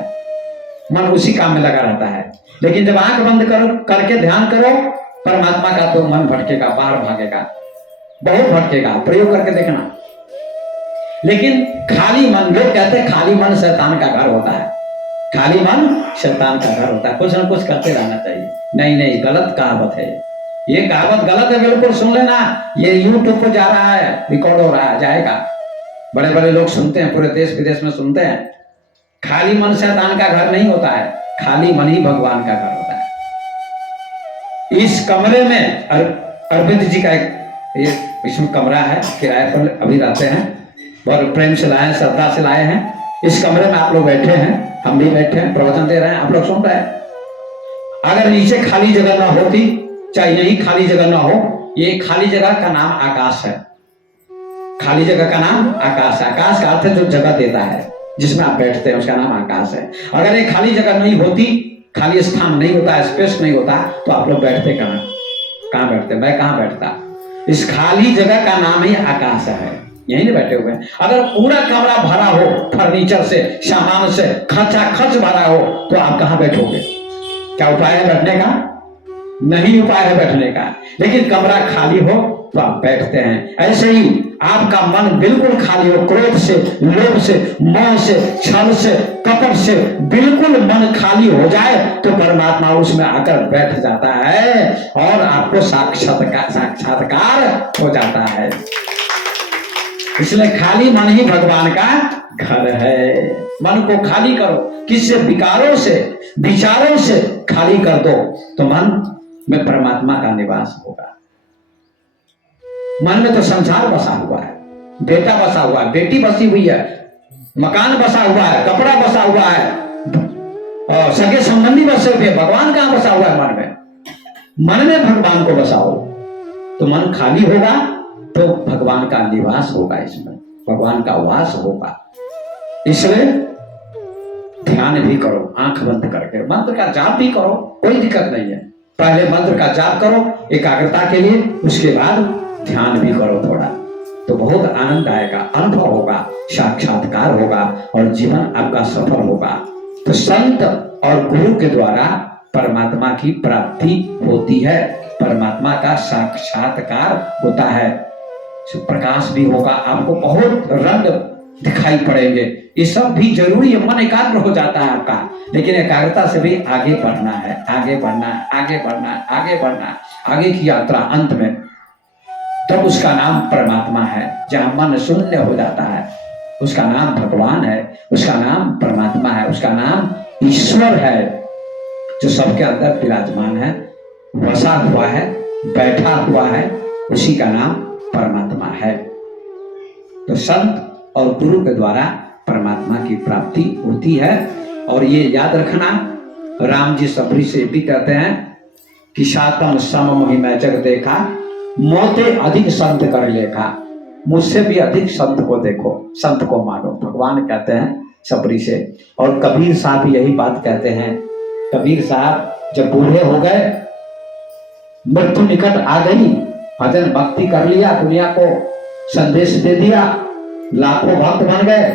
मन उसी काम में लगा रहता है। लेकिन जब आंख बंद करो, करके ध्यान करो परमात्मा का, तो मन भटकेगा, बाहर भागेगा, बहुत भटकेगा। प्रयोग करके देखना। लेकिन खाली मन, लोग कहते हैं खाली मन शैतान का घर होता है, खाली मन शैतान का घर होता है, कुछ ना कुछ करते रहना चाहिए। नहीं नहीं, गलत कहावत है ये, कहावत गलत है, बिल्कुल सुन लेना। ये यूट्यूब पर जा रहा है, रिकॉर्ड हो रहा है, जाएगा, बड़े बड़े लोग सुनते हैं, पूरे देश विदेश में सुनते हैं। खाली मन शैतान का घर नहीं होता है, खाली मन ही भगवान का घर होता है। इस कमरे में अरविंद जी का एक इसमें कमरा है, किराए पर अभी रहते हैं, बहुत प्रेम से लाए हैं, श्रद्धा से लाए हैं। इस कमरे में आप लोग बैठे हैं, हम भी बैठे हैं, प्रवचन दे रहे हैं, आप लोग सुन रहे हैं। अगर नीचे खाली जगह ना होती, चाहे यही खाली जगह ना हो, ये खाली जगह का नाम आकाश है। खाली जगह का नाम आकाश है। आकाश का अर्थ है जो जगह देता है, जिसमें आप बैठते हैं, उसका नाम आकाश है। अगर ये खाली जगह नहीं होती, खाली स्थान नहीं होता, स्पेस नहीं होता, तो आप लोग बैठते कहां? कहां बैठते? मैं कहां बैठता? इस खाली जगह का नाम ही आकाश है, यहीं नहीं बैठे हुए हैं। अगर पूरा कमरा भरा हो फर्नीचर से, सामान से, खचाखच भरा हो, तो आप कहां बैठोगे? क्या उपाय है बैठने का? नहीं उपाय है बैठने का। लेकिन कमरा खाली हो तो आप बैठते हैं। ऐसे ही आपका मन बिल्कुल खाली हो, क्रोध से, लोभ से, मोह से, छल से, कपट से बिल्कुल मन खाली हो जाए, तो परमात्मा उसमें आकर बैठ जाता है और आपको साक्षात्कार हो जाता है। इसलिए खाली मन ही भगवान का घर है। मन को खाली करो, किससे? विकारों से, विचारों से खाली कर दो, तो मन में परमात्मा का निवास होगा। मन में तो संसार बसा हुआ है, बेटा बसा हुआ है, बेटी बसी हुई है, मकान बसा हुआ है, कपड़ा बसा हुआ है, और सगे संबंधी बसे हुए। भगवान कहां बसा हुआ है? मन में। मन में भगवान को बसाओ तो मन खाली होगा, तो भगवान का निवास होगा, इसमें भगवान का वास होगा। इसलिए ध्यान भी करो, आंख बंद करके। मंत्र का जाप भी करो, कोई दिक्कत नहीं है। पहले मंत्र का जाप करो एकाग्रता के लिए, उसके बाद ध्यान भी करो थोड़ा, तो बहुत आनंद आएगा, अनुभव होगा, साक्षात्कार होगा और जीवन आपका सफल होगा। तो संत और गुरु के द्वारा परमात्मा की प्राप्ति होती है, परमात्मा का साक्षात्कार होता है, प्रकाश भी होगा, आपको बहुत रंग दिखाई पड़ेंगे। ये सब भी जरूरी है, मन एकाग्र हो जाता है आपका। लेकिन एकाग्रता से भी आगे बढ़ना है, आगे बढ़ना है, आगे बढ़ना है, आगे बढ़ना है, आगे की यात्रा अंत में तब उसका नाम परमात्मा है। जहां मन शून्य हो जाता है उसका नाम भगवान है, उसका नाम परमात्मा है, उसका नाम ईश्वर है, जो सबके अंदर विराजमान है। बसा हुआ है, बैठा हुआ है, उसी का नाम परमात्मा है। तो संत और गुरु के द्वारा परमात्मा की प्राप्ति होती है। और ये याद रखना, राम जी सबरी से भी कहते हैं कि सातम सम मोहि मैं जग देखा, मोते अधिक संत कर लेखा। मुझसे भी अधिक संत को देखो, संत को मानो, भगवान कहते हैं सबरी से। और कबीर साहब यही बात कहते हैं। कबीर साहब जब बूढ़े हो गए, मृत्यु निकट आ गई, भजन भक्ति कर लिया, दुनिया को संदेश दे दिया, लाखों भक्त बन गए,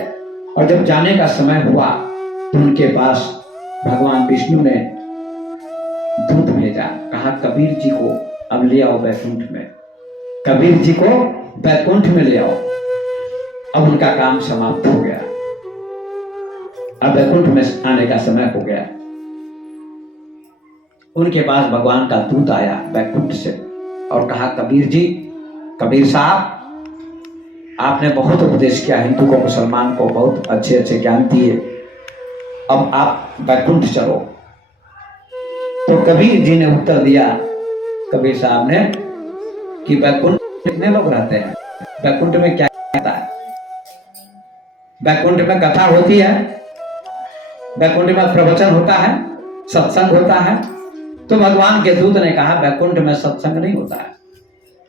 और जब जाने का समय हुआ तो उनके पास भगवान विष्णु ने दूत भेजा, कहा कबीर जी को अब ले आओ बैकुंठ में, कबीर जी को बैकुंठ में ले आओ। अब उनका काम समाप्त हो गया, अब बैकुंठ में आने का समय हो गया। उनके पास भगवान का दूत आया बैकुंठ से और कहा कबीर जी, कबीर साहब, आपने बहुत उपदेश किया, हिंदू को मुसलमान को बहुत अच्छे अच्छे ज्ञान दिए, अब आप बैकुंठ चलो। तो कबीर जी ने उत्तर दिया, कबीर साहब ने, कि बैकुंठ कितने लोग रहते हैं, बैकुंठ में क्या होता है? बैकुंठ में कथा होती है, बैकुंठ में प्रवचन होता है, सत्संग होता है। तो भगवान के दूत ने कहा बैकुंठ में सत्संग नहीं होता है,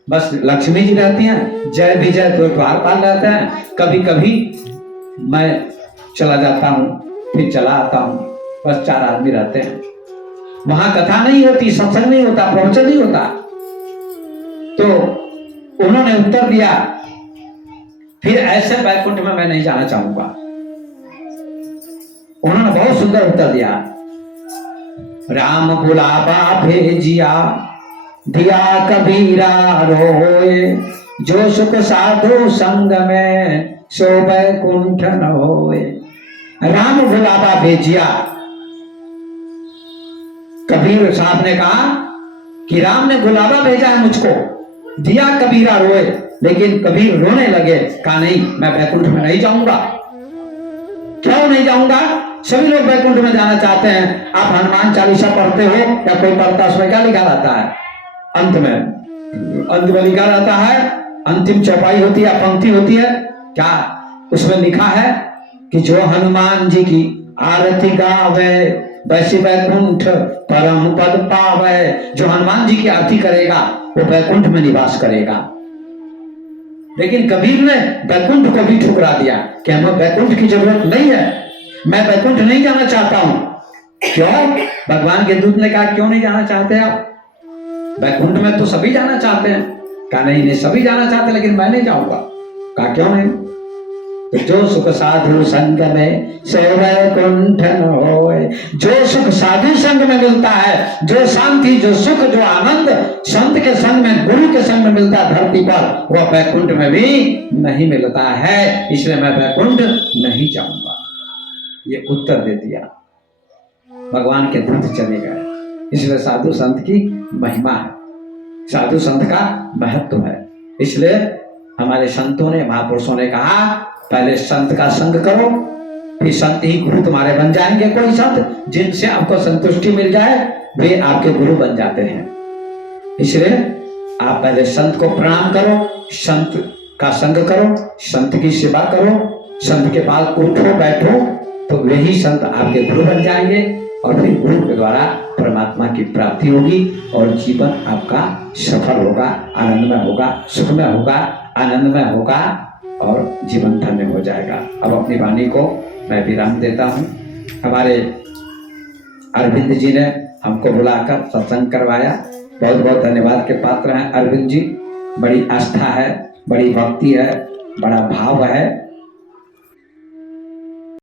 बस लक्ष्मी जी रहती हैं, जय विजय तो द्वारपाल रहते हैं, कभी कभी मैं चला जाता हूँ फिर चला आता हूँ, बस 4 आदमी रहते हैं। वहां कथा नहीं होती, सत्संग नहीं होता, प्रवचन नहीं होता। तो उन्होंने उत्तर दिया, फिर ऐसे बैकुंठ में मैं नहीं जाना चाहूंगा। उन्होंने बहुत सुंदर उत्तर दिया, राम बुलावा भेजिया, दिया कबीरा रोए, जो सुख साधु संग में सो बैकुंठ न होए। राम बुलावा भेजिया, कबीर साहब ने कहा कि राम ने बुलावा भेजा है मुझको, दिया कबीरा रोए, लेकिन कबीर रोने लगे, कहा नहीं, मैं बैकुंठ में नहीं जाऊंगा। क्यों नहीं जाऊंगा? सभी लोग बैकुंठ में जाना चाहते हैं। आप हनुमान चालीसा पढ़ते हो या कोई पढ़ता, उसमें क्या लिखा रहता है? अंत में लिखा रहता है, अंतिम चौपाई होती है, पंक्ति होती है, क्या उसमें लिखा है कि जो हनुमान जी की आरती गावे, वैसे बैकुंठ परम पद पावे। जो हनुमान जी की आरती करेगा वो बैकुंठ में निवास करेगा। लेकिन कबीर ने बैकुंठ को भी ठुकरा दिया कि हमें बैकुंठ की जरूरत नहीं है, मैं बैकुंठ नहीं जाना चाहता हूं। क्यों? भगवान के दूत ने कहा क्यों नहीं जाना चाहते आप? बैकुंठ में तो सभी जाना चाहते हैं। कहा नहीं, सभी जाना चाहते लेकिन मैं नहीं जाऊंगा। कहा क्यों नहीं? तो जो सुख साधु संग में सो बैकुंठ न होए। जो सुख साधु संग में मिलता है, जो शांति, जो सुख, जो आनंद संत के संग में, गुरु के संग में मिलता है धरती पर, वह बैकुंठ में भी नहीं मिलता है, इसलिए मैं बैकुंठ नहीं जाऊंगा। ये उत्तर दे दिया। भगवान के दूत चले गए। इसलिए साधु संत की महिमा है, साधु संत का महत्व है। इसलिए हमारे संतों ने, महापुरुषों ने कहा, पहले संत का संग करो, फिर संत ही गुरु तुम्हारे बन जाएंगे। कोई संत जिनसे आपको संतुष्टि मिल जाए वे आपके गुरु बन जाते हैं। इसलिए आप पहले संत को प्रणाम करो, संत का संग करो, संत की सेवा करो, संत के पास उठो बैठो, तो वही संत आपके गुरु बन जाएंगे और फिर गुरु के द्वारा परमात्मा की प्राप्ति होगी और जीवन आपका सफल होगा, आनंदमय होगा, सुखमय होगा, आनंदमय होगा और जीवन धन्य हो जाएगा। अब अपनी वाणी को मैं विराम देता हूँ। हमारे अरविंद जी ने हमको बुलाकर सत्संग करवाया, बहुत बहुत धन्यवाद के पात्र हैं अरविंद जी। बड़ी आस्था है, बड़ी भक्ति है, बड़ा भाव है।